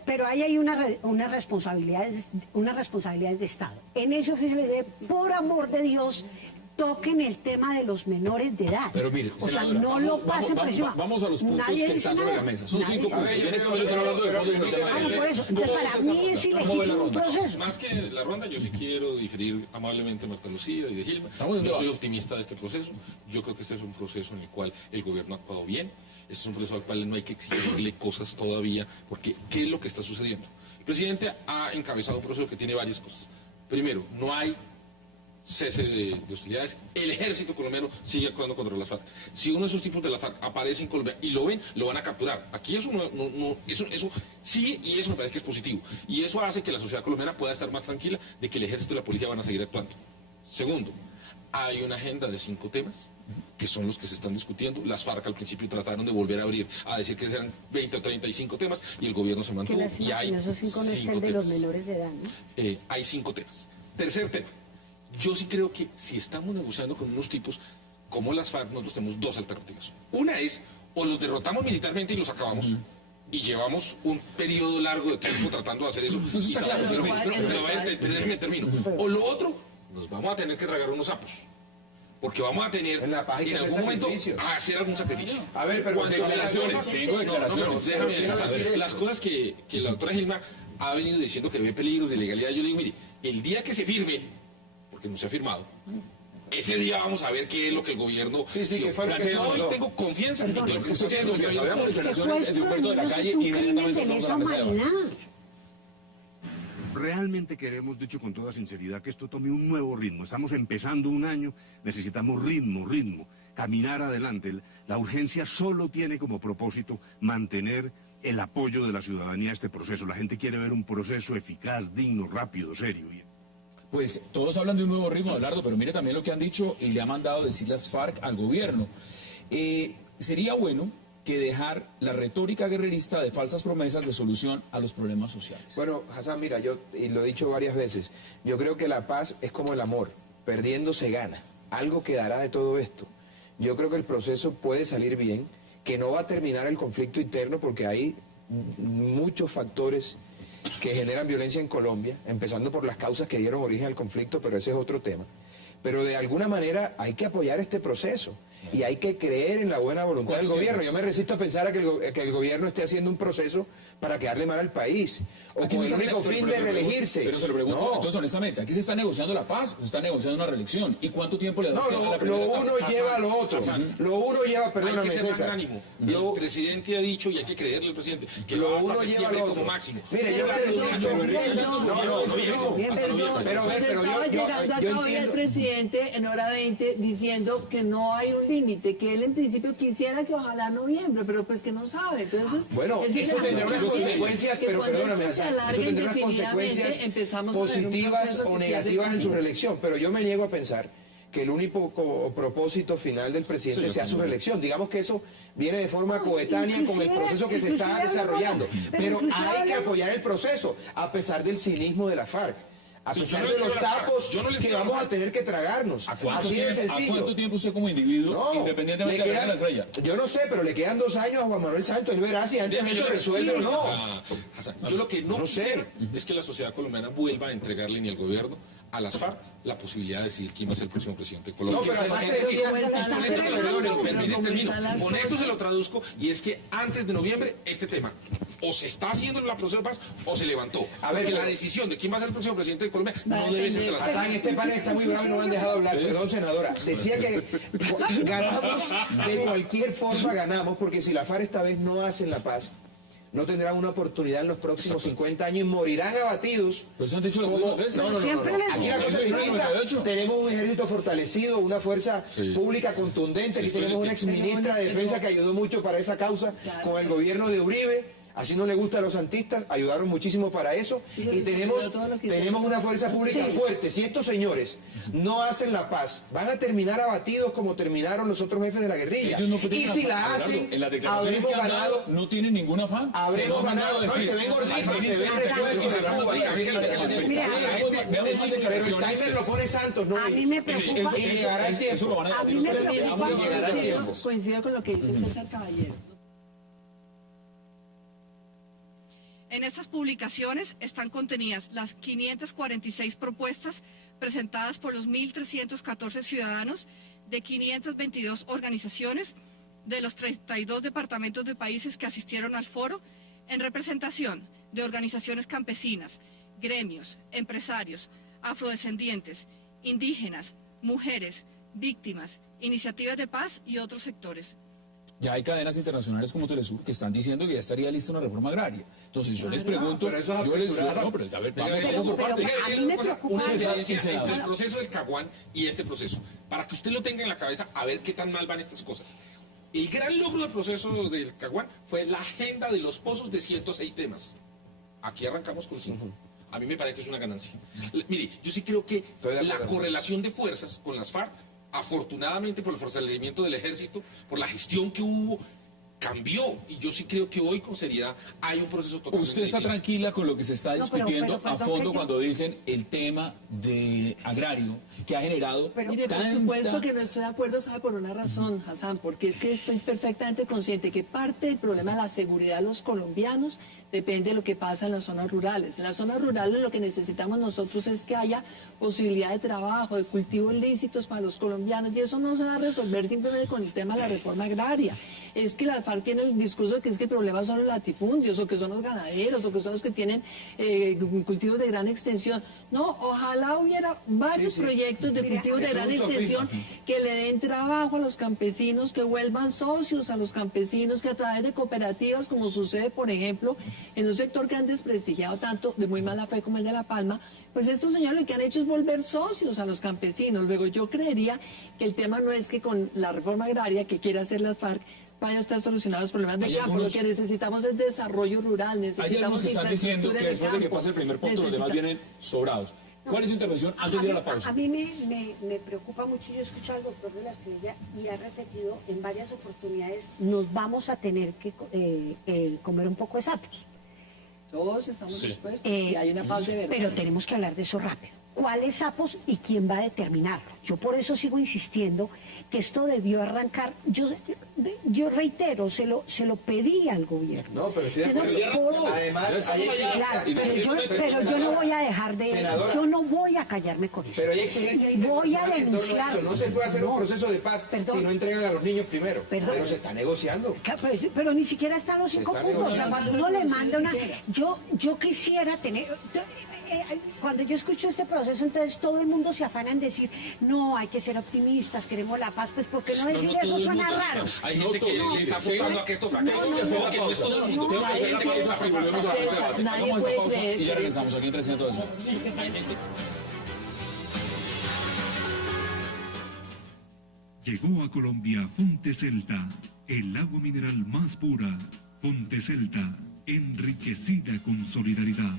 pero ahí hay una responsabilidad de Estado. En eso se le dé, por amor de Dios, toquen el tema de los menores de edad. Pero mire, o senadora, sea, no lo pasen por encima. Vamos a los puntos que están sobre la mesa. Son 5 puntos. En este momento están hablando de fondo y no de por eso. Entonces, para mí es ilegítimo un proceso. Más que la ronda, yo sí quiero diferir amablemente a Marta Lucía y de Gilma. Yo soy optimista de este proceso. Yo creo que este es un proceso en el cual el gobierno ha actuado bien. Este es un proceso al cual no hay que exigirle cosas todavía, porque ¿qué es lo que está sucediendo? El presidente ha encabezado un proceso que tiene varias cosas. Primero, no hay cese de hostilidades, el ejército colombiano sigue actuando contra las FARC. Si uno de esos tipos de la FARC aparece en Colombia y lo ven, lo van a capturar. Aquí eso eso sí, y eso me parece que es positivo. Y eso hace que la sociedad colombiana pueda estar más tranquila de que el ejército y la policía van a seguir actuando. Segundo, hay una agenda de 5 temas que son los que se están discutiendo. Las FARC al principio trataron de volver a abrir, a decir que eran 20 o 35 temas y el gobierno se mantuvo. Y hay esos 5 no están de los menores de edad, ¿no? Hay 5 temas. Tercer tema. Yo sí creo que si estamos negociando con unos tipos como las FARC, nosotros tenemos dos alternativas. Una es, o los derrotamos militarmente y los acabamos, y llevamos un periodo largo de tiempo tratando de hacer eso, y sabemos, déjeme termino. O lo otro, nos vamos a tener que tragar unos sapos. Porque vamos a tener en algún momento a hacer algún sacrificio. A ver, pero déjame, las cosas que la doctora Gilma ha venido diciendo que ve peligros de ilegalidad, yo le digo, mire, el día que se firme, porque no se ha firmado, ese día vamos a ver qué es lo que el gobierno... Yo tengo confianza en que lo que está haciendo... Habíamos declaraciones de Humberto de la Calle y inmediatamente nos vamos a la mesa de debate. Realmente queremos, dicho con toda sinceridad, que esto tome un nuevo ritmo. Estamos empezando un año, necesitamos ritmo, caminar adelante. La urgencia solo tiene como propósito mantener el apoyo de la ciudadanía a este proceso. La gente quiere ver un proceso eficaz, digno, rápido, serio. Pues todos hablan de un nuevo ritmo, Abelardo, pero mire también lo que han dicho y le ha mandado decir las FARC al gobierno. Sería bueno que dejar la retórica guerrerista de falsas promesas de solución a los problemas sociales. Bueno, Hassan, mira, yo y lo he dicho varias veces, yo creo que la paz es como el amor, perdiendo se gana, algo quedará de todo esto. Yo creo que el proceso puede salir bien, que no va a terminar el conflicto interno porque hay muchos factores que generan violencia en Colombia, empezando por las causas que dieron origen al conflicto, pero ese es otro tema. Pero de alguna manera hay que apoyar este proceso. Y hay que creer en la buena voluntad del gobierno. Yo me resisto a pensar a que el gobierno esté haciendo un proceso para quedarle mal al país. O con el único fin de reelegirse. Pero se lo pregunto, entonces honestamente, aquí se está negociando la paz, se está negociando una reelección. ¿Y cuánto tiempo le da usted a la primera etapa? Lo uno lleva a lo otro. Lo uno lleva, perdóname, hay que ser magnánimo. El presidente ha dicho, y hay que creerle al presidente, que lo uno lleva a lo otro como máximo. Mire, yo le estaba llegando acá hoy el presidente en hora 20 diciendo que no hay un límite, que él en principio quisiera que ojalá noviembre, pero pues que no sabe. Entonces, bueno, eso tendrá unas consecuencias, pero perdóname, eso tendrá unas consecuencias positivas o negativas en su reelección, pero yo me niego a pensar que el único propósito final del presidente sea su reelección. Digamos que eso viene de forma coetánea con el proceso que se está desarrollando, pero hay que apoyar el proceso, a pesar del cinismo de la FARC. A pesar de los sapos que vamos a tener que tragarnos. ¿A cuánto tiempo usted como individuo, independientemente de la estrella? Yo no sé, pero le quedan 2 años a Juan Manuel Santos. Él verá si antes eso resuelve o no. Yo lo que no quisiera es que la sociedad colombiana vuelva a entregarle ni al gobierno a las FARC la posibilidad de decidir quién va a ser el próximo presidente de Colombia. No, pero además con esto se lo traduzco, y es que antes de noviembre este tema o se está haciendo en la proceso de paz o se levantó. Porque la decisión de quién va a ser el próximo presidente de Colombia no debe ser de las FARC. Este panel está muy bravo y no me han dejado hablar. Perdón, senadora. Decía que ganamos, de cualquier forma ganamos, porque si la FARC esta vez no hacen la paz, no tendrán una oportunidad en los próximos 50 años y morirán abatidos. Pero se han dicho las mismas veces. No. Aquí la cosa es distinta. Tenemos un ejército fortalecido, una fuerza pública contundente. Aquí tenemos una exministra de Defensa que ayudó mucho para esa causa con el gobierno de Uribe. Así no le gusta a los santistas, ayudaron muchísimo para eso. Y tenemos una fuerza pública fuerte. Si estos señores no hacen la paz, van a terminar abatidos como terminaron los otros jefes de la guerrilla. Y si la hacen, en las declaraciones que han dado, no tienen ningún afán. Habremos ganado. No, se ven gorditos, se ven resueltos. Pero el timer lo pone Santos, no. A mí me preocupa. Y llegará el tiempo. Eso lo van a debatir. Coincido con lo que dice César Caballero. En estas publicaciones están contenidas las 546 propuestas presentadas por los 1.314 ciudadanos de 522 organizaciones de los 32 departamentos de países que asistieron al foro en representación de organizaciones campesinas, gremios, empresarios, afrodescendientes, indígenas, mujeres, víctimas, iniciativas de paz y otros sectores. Ya hay cadenas internacionales como Telesur que están diciendo que ya estaría lista una reforma agraria. Entonces yo les pregunto, a ver, vamos por partes. Una diferencia entre el proceso del Caguán y este proceso, para que usted lo tenga en la cabeza, a ver qué tan mal van estas cosas. El gran logro del proceso del Caguán fue la agenda de los pozos de 106 temas. Aquí arrancamos con 5. A mí me parece que es una ganancia. Mire, yo sí creo que la correlación de fuerzas con las FARC, afortunadamente por el fortalecimiento del ejército, por la gestión que hubo, cambió, y yo sí creo que hoy con seriedad hay un proceso totalmente ¿Usted está distinto. tranquila con lo que se está discutiendo pero a fondo cuando dicen el tema de agrario que ha generado Mire, por supuesto que no estoy de acuerdo, ¿sabe? Por una razón, Hassan, porque es que estoy perfectamente consciente que parte del problema de la seguridad de los colombianos depende de lo que pasa en las zonas rurales. En las zonas rurales lo que necesitamos nosotros es que haya posibilidad de trabajo, de cultivos lícitos para los colombianos, y eso no se va a resolver simplemente con el tema de la reforma agraria. Es que la FARC tiene el discurso de que es que el problema son los latifundios, o que son los ganaderos, o que son los que tienen cultivos de gran extensión. No, ojalá hubiera varios proyectos de cultivos de gran extensión que le den trabajo a los campesinos, que vuelvan socios a los campesinos, que a través de cooperativas, como sucede, por ejemplo, en un sector que han desprestigiado tanto, de muy mala fe como el de La Palma, pues estos señores lo que han hecho es volver socios a los campesinos. Luego yo creería que el tema no es que con la reforma agraria que quiere hacer las FARC vayan a estar solucionados los problemas de campo. Lo que necesitamos es desarrollo rural, necesitamos que están diciendo que después de que pase el primer punto los demás vienen sobrados. ¿Cuál es su intervención antes de ir a la pausa? A mí me preocupa mucho, yo he escuchado al doctor de la Espriella y ha repetido en varias oportunidades, nos vamos a tener que comer un poco de sapos. Todos estamos dispuestos, y hay una paz de verdad. Pero tenemos que hablar de eso rápido. ¿Cuáles sapos y quién va a determinarlo? Yo por eso sigo insistiendo que esto debió arrancar. Yo reitero, se lo pedí al gobierno. No, pero estoy de acuerdo. Además, pero yo no voy a dejar de... Senadora, yo no voy a callarme con eso. Pero hay exigencias voy a internacionales en torno a denunciar. eso. No se puede hacer un proceso de paz si no entregan a los niños primero. Pero se está negociando. Pero ni siquiera están los 5 puntos. O sea, cuando uno le manda una... Yo quisiera tener... Cuando yo escucho este proceso, entonces todo el mundo se afana en decir, no, hay que ser optimistas, queremos la paz, pues ¿por qué no decir eso? Suena raro. Hay gente que le está apostando a que esto fracase, que no es todo el mundo. Tengo que hacer la pausa y volvemos a la debate. Vamos a esa pausa y ya regresamos aquí en 300 de Llegó a Colombia Fonte Celta, el agua mineral más pura. Fonte Celta, enriquecida con solidaridad.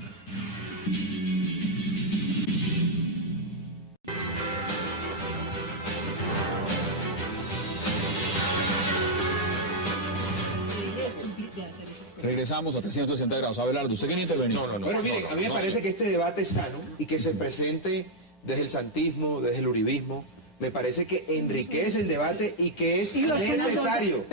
Regresamos a 360 grados. Abelardo, ¿usted quiere intervenir? No. Bueno, mire, a mí me parece que este debate es sano y que se presente desde el santismo, desde el uribismo. Me parece que enriquece el debate y que es necesario.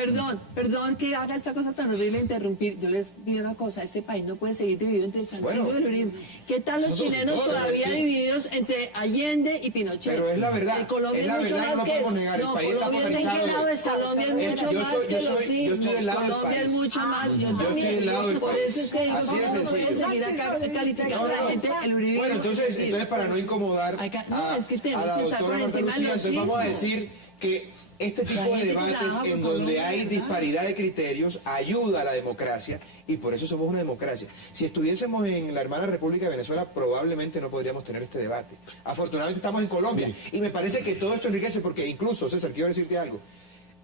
Perdón que haga esta cosa tan horrible de interrumpir. Yo les digo una cosa, este país no puede seguir dividido entre el santismo y el uribismo. ¿Qué tal los chilenos todavía divididos entre Allende y Pinochet? Pero es la verdad. Colombia es mucho más que eso. No, Colombia es mucho más que los sismos. Colombia es mucho más. Yo también. Por eso es que digo, ¿cómo no voy a seguir acá calificando a la gente el uribismo? Bueno, entonces para no incomodar es que tenemos que estar por encima de entonces vamos a decir que este tipo de debates en donde hay disparidad de criterios ayuda a la democracia y por eso somos una democracia. Si estuviésemos en la hermana República de Venezuela probablemente no podríamos tener este debate. Afortunadamente estamos en Colombia y me parece que todo esto enriquece porque incluso, César, quiero decirte algo.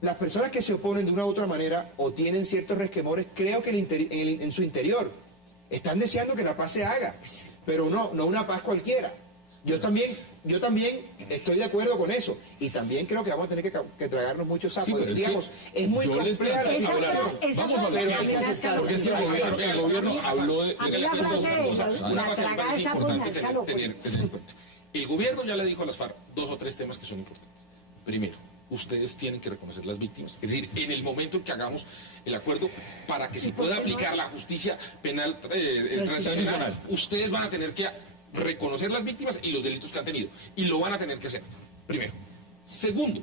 Las personas que se oponen de una u otra manera o tienen ciertos resquemores, creo que en su interior están deseando que la paz se haga, pero no una paz cualquiera. Yo también estoy de acuerdo con eso y también creo que vamos a tener que tragarnos muchos sapos. Sí, digamos, es muy compleja la situación. Vamos a ver porque es que el gobierno habló de... Una cosa que me parece importante tener en cuenta. El gobierno ya le dijo a las FARC 2 o 3 temas que son importantes. Primero, ustedes tienen que reconocer las víctimas. Es decir, en el momento en que hagamos el acuerdo, para que se pueda aplicar la justicia penal transicional, ustedes van a tener que reconocer las víctimas y los delitos que han tenido. Y lo van a tener que hacer, primero. Segundo,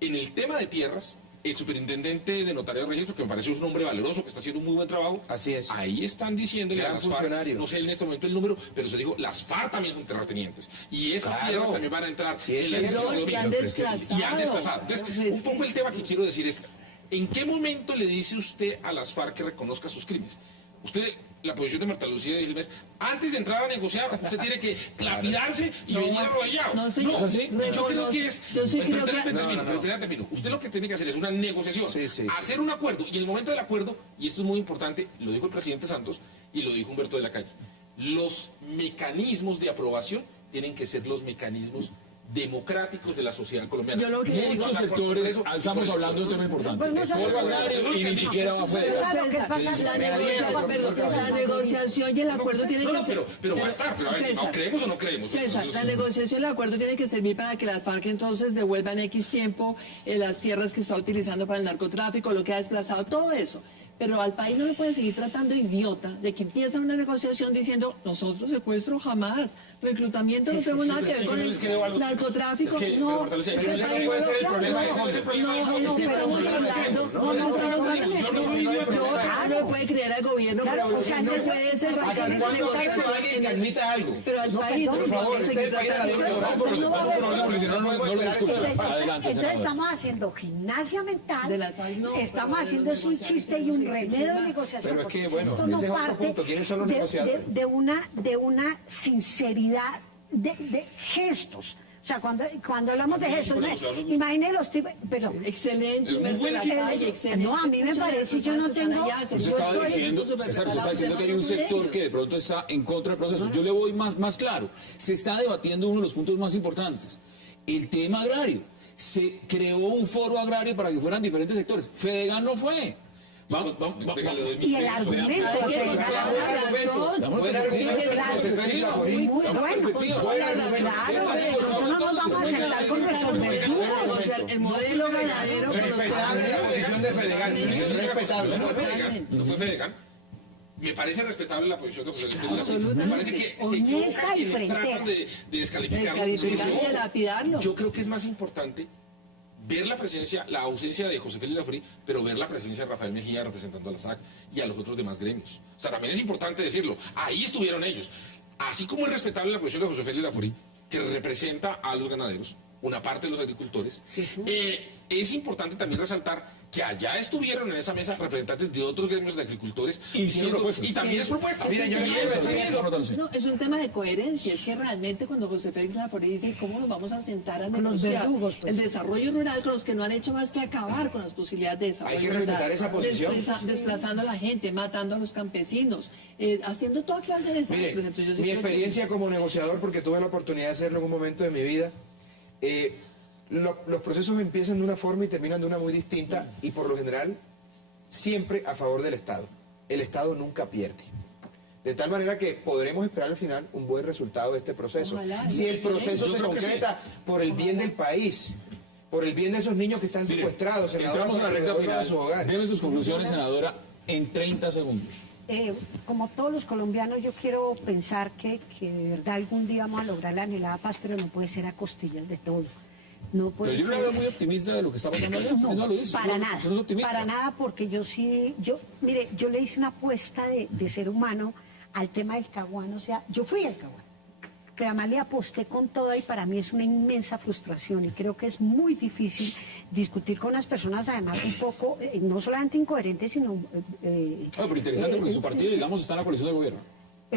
en el tema de tierras, el superintendente de Notario de Registro, que me parece un hombre valeroso, que está haciendo un muy buen trabajo. Así es. Ahí están diciéndole a las FARC, no sé en este momento el número, pero se dijo, las FARC también son terratenientes. Y esas tierras también van a entrar en la ejecución de gobierno. Y han desplazado. Entonces, un poco el tema que quiero decir es, ¿en qué momento le dice usted a las FARC que reconozca sus crímenes? Usted, la posición de Marta Lucía de Gilmes, antes de entrar a negociar, usted tiene que lapidarse y venir arrodillado. No, señor. Yo creo que es... Yo sí creo que... Termino. Usted lo que tiene que hacer es una negociación, hacer un acuerdo, y en el momento del acuerdo, y esto es muy importante, lo dijo el presidente Santos y lo dijo Humberto de la Calle, los mecanismos de aprobación tienen que ser los mecanismos democráticos de la sociedad colombiana. Yo lo que muchos sectores, estamos hablando de un tema importante, el foro agrario y ni siquiera va a la negociación y el acuerdo tienen que ser... Pero va a estar, pero a ver, ¿no creemos o no creemos? César, la negociación y el acuerdo tiene que servir para que las FARC entonces devuelvan X tiempo las tierras que está utilizando para el narcotráfico, lo que ha desplazado, todo eso. Pero al país no le puede seguir tratando idiota de que empieza una negociación diciendo nosotros secuestro jamás, reclutamiento no tenemos nada que ver con el narcotráfico. No, no estamos hablando, no le puede creer al gobierno, pero lo que no puede ser pero al país no le puede seguir tratando. Entonces estamos haciendo gimnasia mental, estamos haciendo un chiste y un remedio de negociación. Pero es que, bueno, ese es otro punto. ¿Quiénes son los negociadores? De una sinceridad de gestos. O sea, cuando hablamos de gestos, imagínense los tipos, perdón. Excelente, no, a mí me parece, yo no tengo... Usted estaba diciendo, César, usted está diciendo que hay un sector que de pronto está en contra del proceso. Yo le voy más claro. Se está debatiendo uno de los puntos más importantes, el tema agrario. Se creó un foro agrario para que fueran diferentes sectores. Fedegan no fue. Vamos. Y el argumento el modelo ganadero respetable la posición de Fedegan, respetable. No fue Fedegan. Me parece respetable la posición de José Luis. Me parece que se equivocan quienes tratan de descalificarlo. Yo creo que es más importante ver la presencia, la ausencia de José Félix Laforí, pero ver la presencia de Rafael Mejía representando a la SAC y a los otros demás gremios. O sea, también es importante decirlo. Ahí estuvieron ellos. Así como es respetable la posición de José Félix Laforí, que representa a los ganaderos, una parte de los agricultores, es importante también resaltar que allá estuvieron en esa mesa representantes de otros gremios de agricultores y también es propuesta. No, es un tema de coherencia. Es que realmente cuando José Félix Laforí dice cómo nos vamos a sentar a negociar el desarrollo rural con los que no han hecho más que acabar con las posibilidades de desarrollo rural. Hay que respetar esa posición. Desplazando a la gente, matando a los campesinos, haciendo toda clase de desastres. Mire, mi experiencia como negociador, porque tuve la oportunidad de hacerlo en un momento de mi vida, los procesos empiezan de una forma y terminan de una muy distinta y por lo general siempre a favor del Estado. El Estado nunca pierde. De tal manera que podremos esperar al final un buen resultado de este proceso. Ojalá, si el proceso se concreta por el bien del país, por el bien de esos niños que están secuestrados. Entramos a la recta final. Deben sus conclusiones, senadora, en 30 segundos. Como todos los colombianos, yo quiero pensar que de verdad algún día vamos a lograr la anhelada paz, pero no puede ser a costillas de todo. No puede pero yo no era muy optimista de lo que está pasando allá. No, lo dice, para nada, para nada, porque mire, yo le hice una apuesta de ser humano al tema del Caguán, o sea, yo fui al Caguán, pero además le aposté con toda y para mí es una inmensa frustración y creo que es muy difícil discutir con las personas, además un poco, no solamente incoherentes, sino... pero interesante porque su partido, digamos, está en la coalición de gobierno.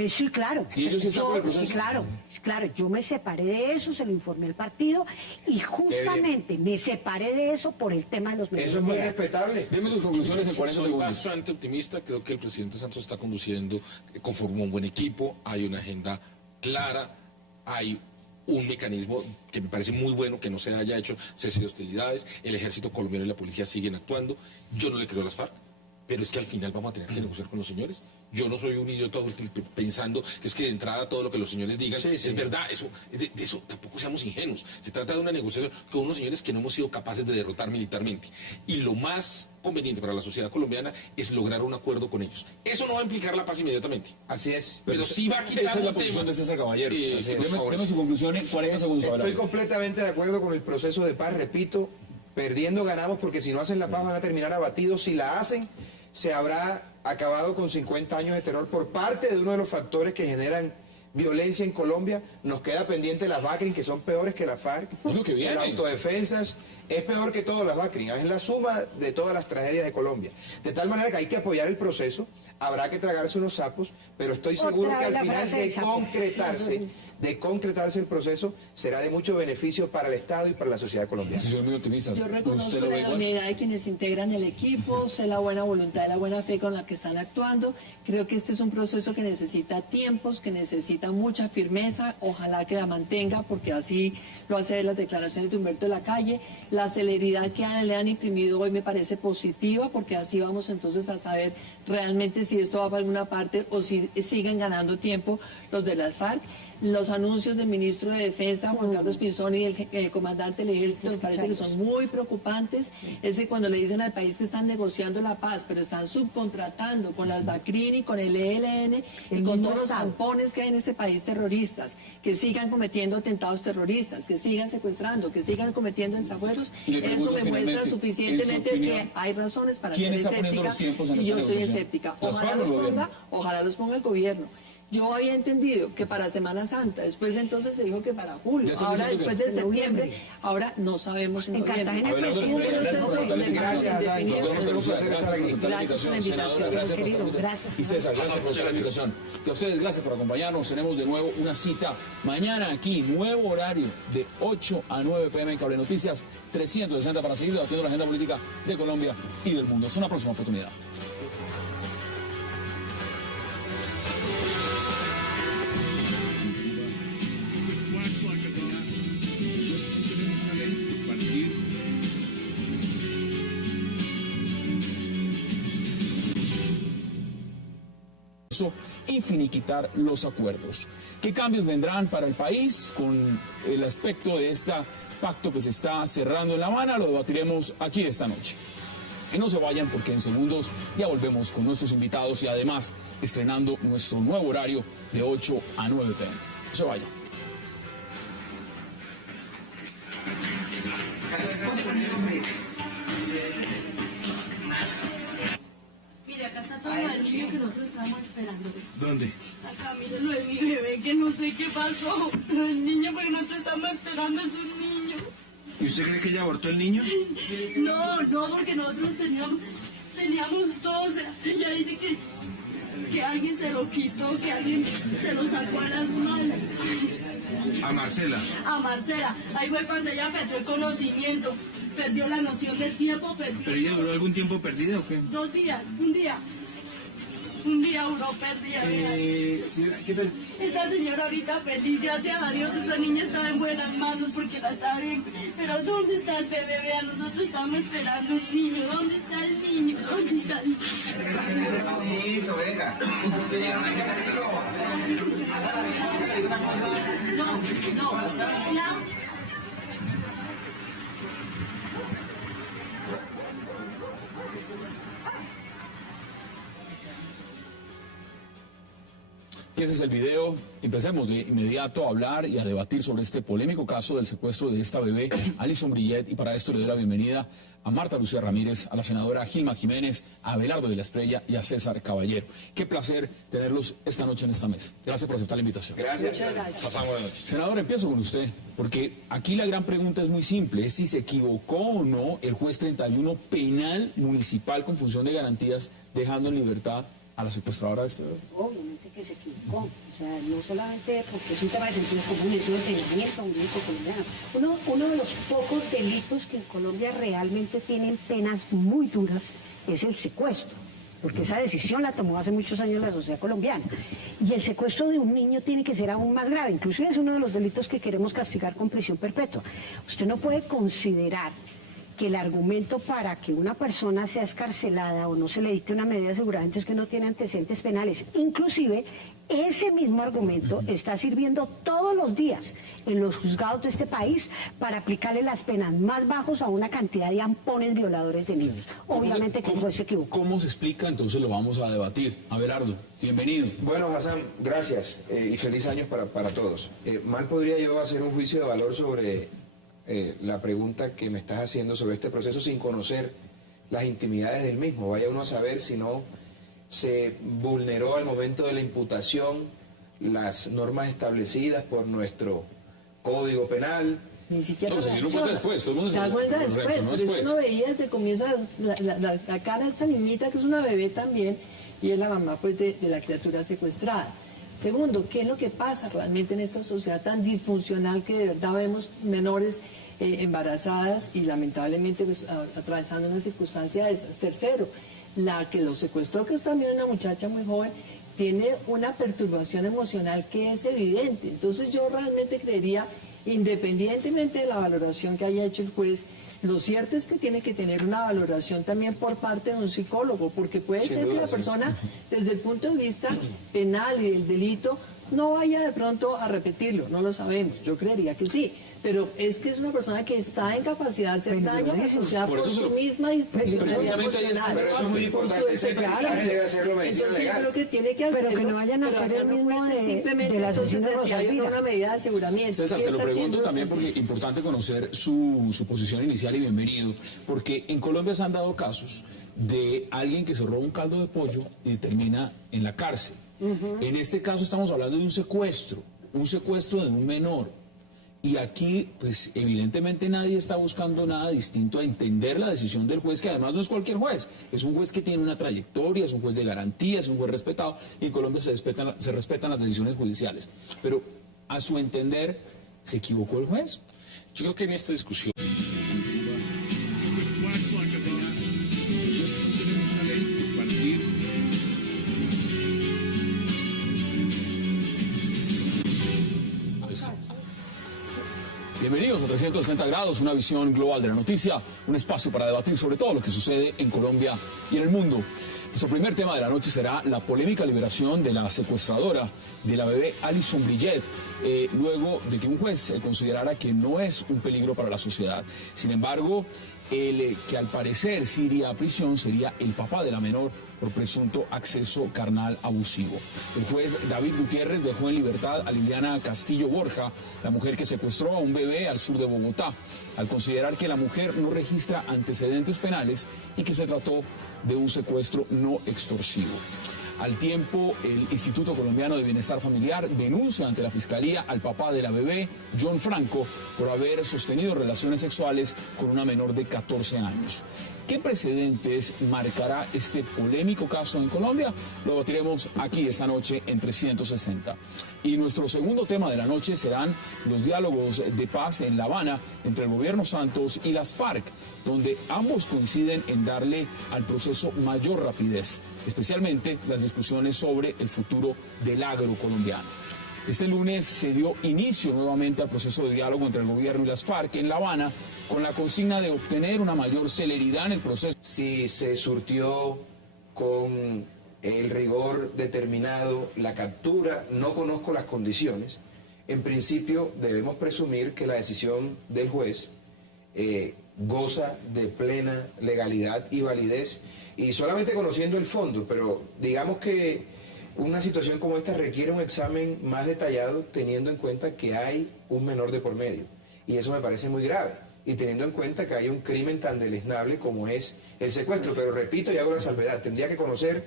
Sí, claro. ¿Y ellos están con el proceso? Sí, claro. Yo me separé de eso, se lo informé al partido y justamente me separé de eso por el tema de los medios. Eso es muy respetable. Deme sus conclusiones en 40 segundos. Soy bastante optimista. Creo que el presidente Santos está conduciendo, conformó un buen equipo, hay una agenda clara, hay un mecanismo que me parece muy bueno que no se haya hecho cese de hostilidades, el ejército colombiano y la policía siguen actuando. Yo no le creo a las FARC. Pero es que al final vamos a tener que negociar con los señores. Yo no soy un idiota pensando que es que de entrada todo lo que los señores digan es verdad. De eso tampoco seamos ingenuos. Se trata de una negociación con unos señores que no hemos sido capaces de derrotar militarmente. Y lo más conveniente para la sociedad colombiana es lograr un acuerdo con ellos. Eso no va a implicar la paz inmediatamente. Así es. Pero sí va a quitar esa es la posición de César Caballero. Deme su conclusión en 40 segundos. Estoy completamente de acuerdo con el proceso de paz. Repito, perdiendo ganamos porque si no hacen la paz van a terminar abatidos. Si la hacen, se habrá acabado con 50 años de terror por parte de uno de los factores que generan violencia en Colombia. Nos queda pendiente las BACRIM, que son peores que la FARC. Las autodefensas es peor que todas las BACRIM. Es la suma de todas las tragedias de Colombia. De tal manera que hay que apoyar el proceso. Habrá que tragarse unos sapos, pero estoy seguro que al final de concretarse de concretarse el proceso, será de mucho beneficio para el Estado y para la sociedad colombiana. Sí, soy muy optimista. Yo reconozco la idoneidad de quienes integran el equipo, sé la buena voluntad y la buena fe con la que están actuando. Creo que este es un proceso que necesita tiempos, que necesita mucha firmeza. Ojalá que la mantenga, porque así lo hace las declaraciones de Humberto de la Calle. La celeridad que le han imprimido hoy me parece positiva, porque así vamos entonces a saber realmente si esto va para alguna parte o si siguen ganando tiempo los de las FARC. Los anuncios del ministro de Defensa, Juan Carlos Pinzón, y el comandante del ejército me parece que son muy preocupantes. Es que cuando le dicen al país que están negociando la paz, pero están subcontratando con las BACRIN y con el ELN y con todos los zampones que hay en este país terroristas, que sigan cometiendo atentados terroristas, que sigan secuestrando, que sigan cometiendo desafueros, eso me muestra suficientemente que hay razones para ser escéptica, y yo soy escéptica. Ojalá los ponga el gobierno. Yo había entendido que para Semana Santa, después entonces se dijo que para julio, ahora después de septiembre, ahora no sabemos en noviembre. Gracias por aceptar la invitación. Y César, gracias por la invitación. Y a ustedes, gracias por acompañarnos. Tenemos de nuevo una cita mañana aquí, nuevo horario de 8 a 9 p.m. en Cable Noticias 360 para seguir debatiendo la agenda política de Colombia y del mundo. Es una próxima oportunidad. Y finiquitar los acuerdos. ¿Qué cambios vendrán para el país con el aspecto de este pacto que se está cerrando en La Habana? Lo debatiremos aquí esta noche. Y no se vayan, porque en segundos ya volvemos con nuestros invitados y además estrenando nuestro nuevo horario de 8 a 9 p.m. No se vayan. Todo el niño que nosotros estamos esperando. ¿Dónde? Acá, miren lo de mi bebé, que no sé qué pasó. El niño que nosotros estamos esperando es un niño. ¿Y usted cree que ella abortó el niño? No, porque nosotros teníamos todo. O sea, ella dice que alguien se lo quitó, que alguien se lo sacó a las manos. ¿A Marcela? A Marcela. Ahí fue cuando ella perdió el conocimiento, perdió la noción del tiempo, ¿Pero ella duró algún tiempo perdida o qué? 2 días, un día. Un día uno perdía. Esa señora ahorita feliz, gracias a Dios, esa niña estaba en buenas manos porque la estaba bien. Pero ¿dónde está el bebé? Vean, nosotros estamos esperando un niño. ¿Dónde está el niño? ¿Dónde está el niño? Venga. No. Y ese es el video. Empecemos de inmediato a hablar y a debatir sobre este polémico caso del secuestro de esta bebé, Alison Brillet, y para esto le doy la bienvenida a Marta Lucía Ramírez, a la senadora Gilma Jiménez, a Abelardo de la Espriella y a César Caballero. Qué placer tenerlos esta noche en esta mesa. Gracias por aceptar la invitación. Gracias. Pasamos buenas noches. Senador, empiezo con usted, porque aquí la gran pregunta es muy simple, es si se equivocó o no el juez 31 penal municipal con función de garantías, dejando en libertad a la secuestradora de este bebé. Obviamente que se equivocó, o sea, no solamente porque es un tema de sentido común, es un entendimiento jurídico colombiano. Uno de los pocos delitos que en Colombia realmente tienen penas muy duras es el secuestro, porque esa decisión la tomó hace muchos años la sociedad colombiana. Y el secuestro de un niño tiene que ser aún más grave, inclusive es uno de los delitos que queremos castigar con prisión perpetua. Usted no puede considerar que el argumento para que una persona sea escarcelada o no se le dicte una medida de aseguramiento es que no tiene antecedentes penales. Inclusive, ese mismo argumento está sirviendo todos los días en los juzgados de este país para aplicarle las penas más bajos a una cantidad de ampones violadores de niños. Obviamente que el juez se equivocó. ¿Cómo se explica? Entonces lo vamos a debatir. Abelardo, bienvenido. Bueno, Hassan, gracias y feliz años para todos. Mal podría yo hacer un juicio de valor sobre la pregunta que me estás haciendo sobre este proceso sin conocer las intimidades del mismo. Vaya uno a saber si no se vulneró al momento de la imputación las normas establecidas por nuestro Código Penal. Ni siquiera se dieron cuenta después, todo el mundo se da cuenta después, pero es que uno veía desde el comienzo la cara de esta niñita, que es una bebé también, y es la mamá pues de la criatura secuestrada. Segundo, ¿qué es lo que pasa realmente en esta sociedad tan disfuncional que de verdad vemos menores embarazadas y lamentablemente pues, atravesando una circunstancia de esas? Tercero, la que lo secuestró, que es también una muchacha muy joven, tiene una perturbación emocional que es evidente. Entonces yo realmente creería, independientemente de la valoración que haya hecho el juez, lo cierto es que tiene que tener una valoración también por parte de un psicólogo, porque puede ser que la persona, desde el punto de vista penal y del delito, no vaya de pronto a repetirlo, no lo sabemos, yo creería que sí, pero es que es una persona que está en capacidad de hacer daño a la sociedad por su misma disfuncionalidad emocional. Pero eso es muy importante, ese peritaje debe hacerlo medicina legal. Entonces yo creo que tiene que hacerlo, pero que no vayan a hacer el mismo de la asesina Rosalvira. Una medida de aseguramiento. César, se lo pregunto también porque es importante conocer su posición inicial y bienvenido, porque en Colombia se han dado casos de alguien que se roba un caldo de pollo y termina en la cárcel. En este caso estamos hablando de un secuestro de un menor. Y aquí, pues evidentemente nadie está buscando nada distinto a entender la decisión del juez, que además no es cualquier juez, es un juez que tiene una trayectoria, es un juez de garantía, es un juez respetado, y en Colombia se respetan las decisiones judiciales. Pero, a su entender, ¿se equivocó el juez? Yo creo que en esta discusión... Bienvenidos a 360 grados, una visión global de la noticia, un espacio para debatir sobre todo lo que sucede en Colombia y en el mundo. Nuestro primer tema de la noche será la polémica liberación de la secuestradora de la bebé Alison Brillet, luego de que un juez considerara que no es un peligro para la sociedad. Sin embargo, el que al parecer sí iría a prisión sería el papá de la menor por presunto acceso carnal abusivo. El juez David Gutiérrez dejó en libertad a Liliana Castillo Borja, la mujer que secuestró a un bebé al sur de Bogotá, al considerar que la mujer no registra antecedentes penales y que se trató de un secuestro no extorsivo. Al tiempo, el Instituto Colombiano de Bienestar Familiar denuncia ante la Fiscalía al papá de la bebé, John Franco, por haber sostenido relaciones sexuales con una menor de 14 años. ¿Qué precedentes marcará este polémico caso en Colombia? Lo debatiremos aquí esta noche en 360. Y nuestro segundo tema de la noche serán los diálogos de paz en La Habana entre el gobierno Santos y las FARC, donde ambos coinciden en darle al proceso mayor rapidez, especialmente las discusiones sobre el futuro del agro colombiano. Este lunes se dio inicio nuevamente al proceso de diálogo entre el gobierno y las FARC en La Habana, con la consigna de obtener una mayor celeridad en el proceso. Si se surtió con el rigor determinado la captura, no conozco las condiciones. En principio debemos presumir que la decisión del juez goza de plena legalidad y validez, y solamente conociendo el fondo, pero digamos que una situación como esta requiere un examen más detallado, teniendo en cuenta que hay un menor de por medio, y eso me parece muy grave, y teniendo en cuenta que hay un crimen tan deleznable como es el secuestro. Pero repito y hago la salvedad, tendría que conocer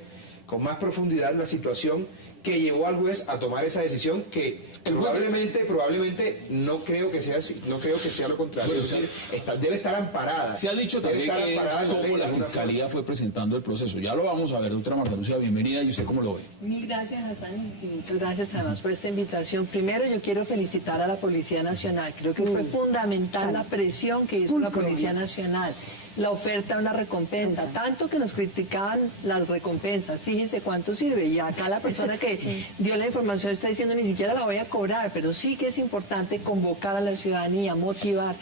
con más profundidad la situación que llevó al juez a tomar esa decisión, que probablemente no creo que sea así, no creo que sea lo contrario. Bueno, debe estar amparada. Se ha dicho también que es como la Fiscalía fue presentando el proceso. Ya lo vamos a ver, doctora Marta Lucía, bienvenida. ¿Y usted cómo lo ve? Mil gracias, Hassan, y muchas gracias además por esta invitación. Primero, yo quiero felicitar a la Policía Nacional. Creo que fue fundamental la presión que hizo la Policía Nacional, la oferta de una recompensa, tanto que nos criticaban las recompensas. Fíjense cuánto sirve, y acá la persona que dio la información está diciendo ni siquiera la voy a cobrar, pero sí que es importante convocar a la ciudadanía, motivar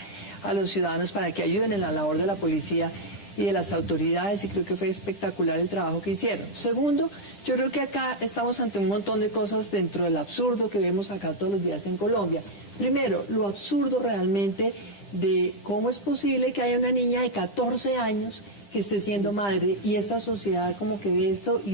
a los ciudadanos para que ayuden en la labor de la policía y de las autoridades, y creo que fue espectacular el trabajo que hicieron. Segundo, yo creo que acá estamos ante un montón de cosas dentro del absurdo que vemos acá todos los días en Colombia. Primero, lo absurdo realmente de cómo es posible que haya una niña de 14 años que esté siendo madre, y esta sociedad como que ve esto y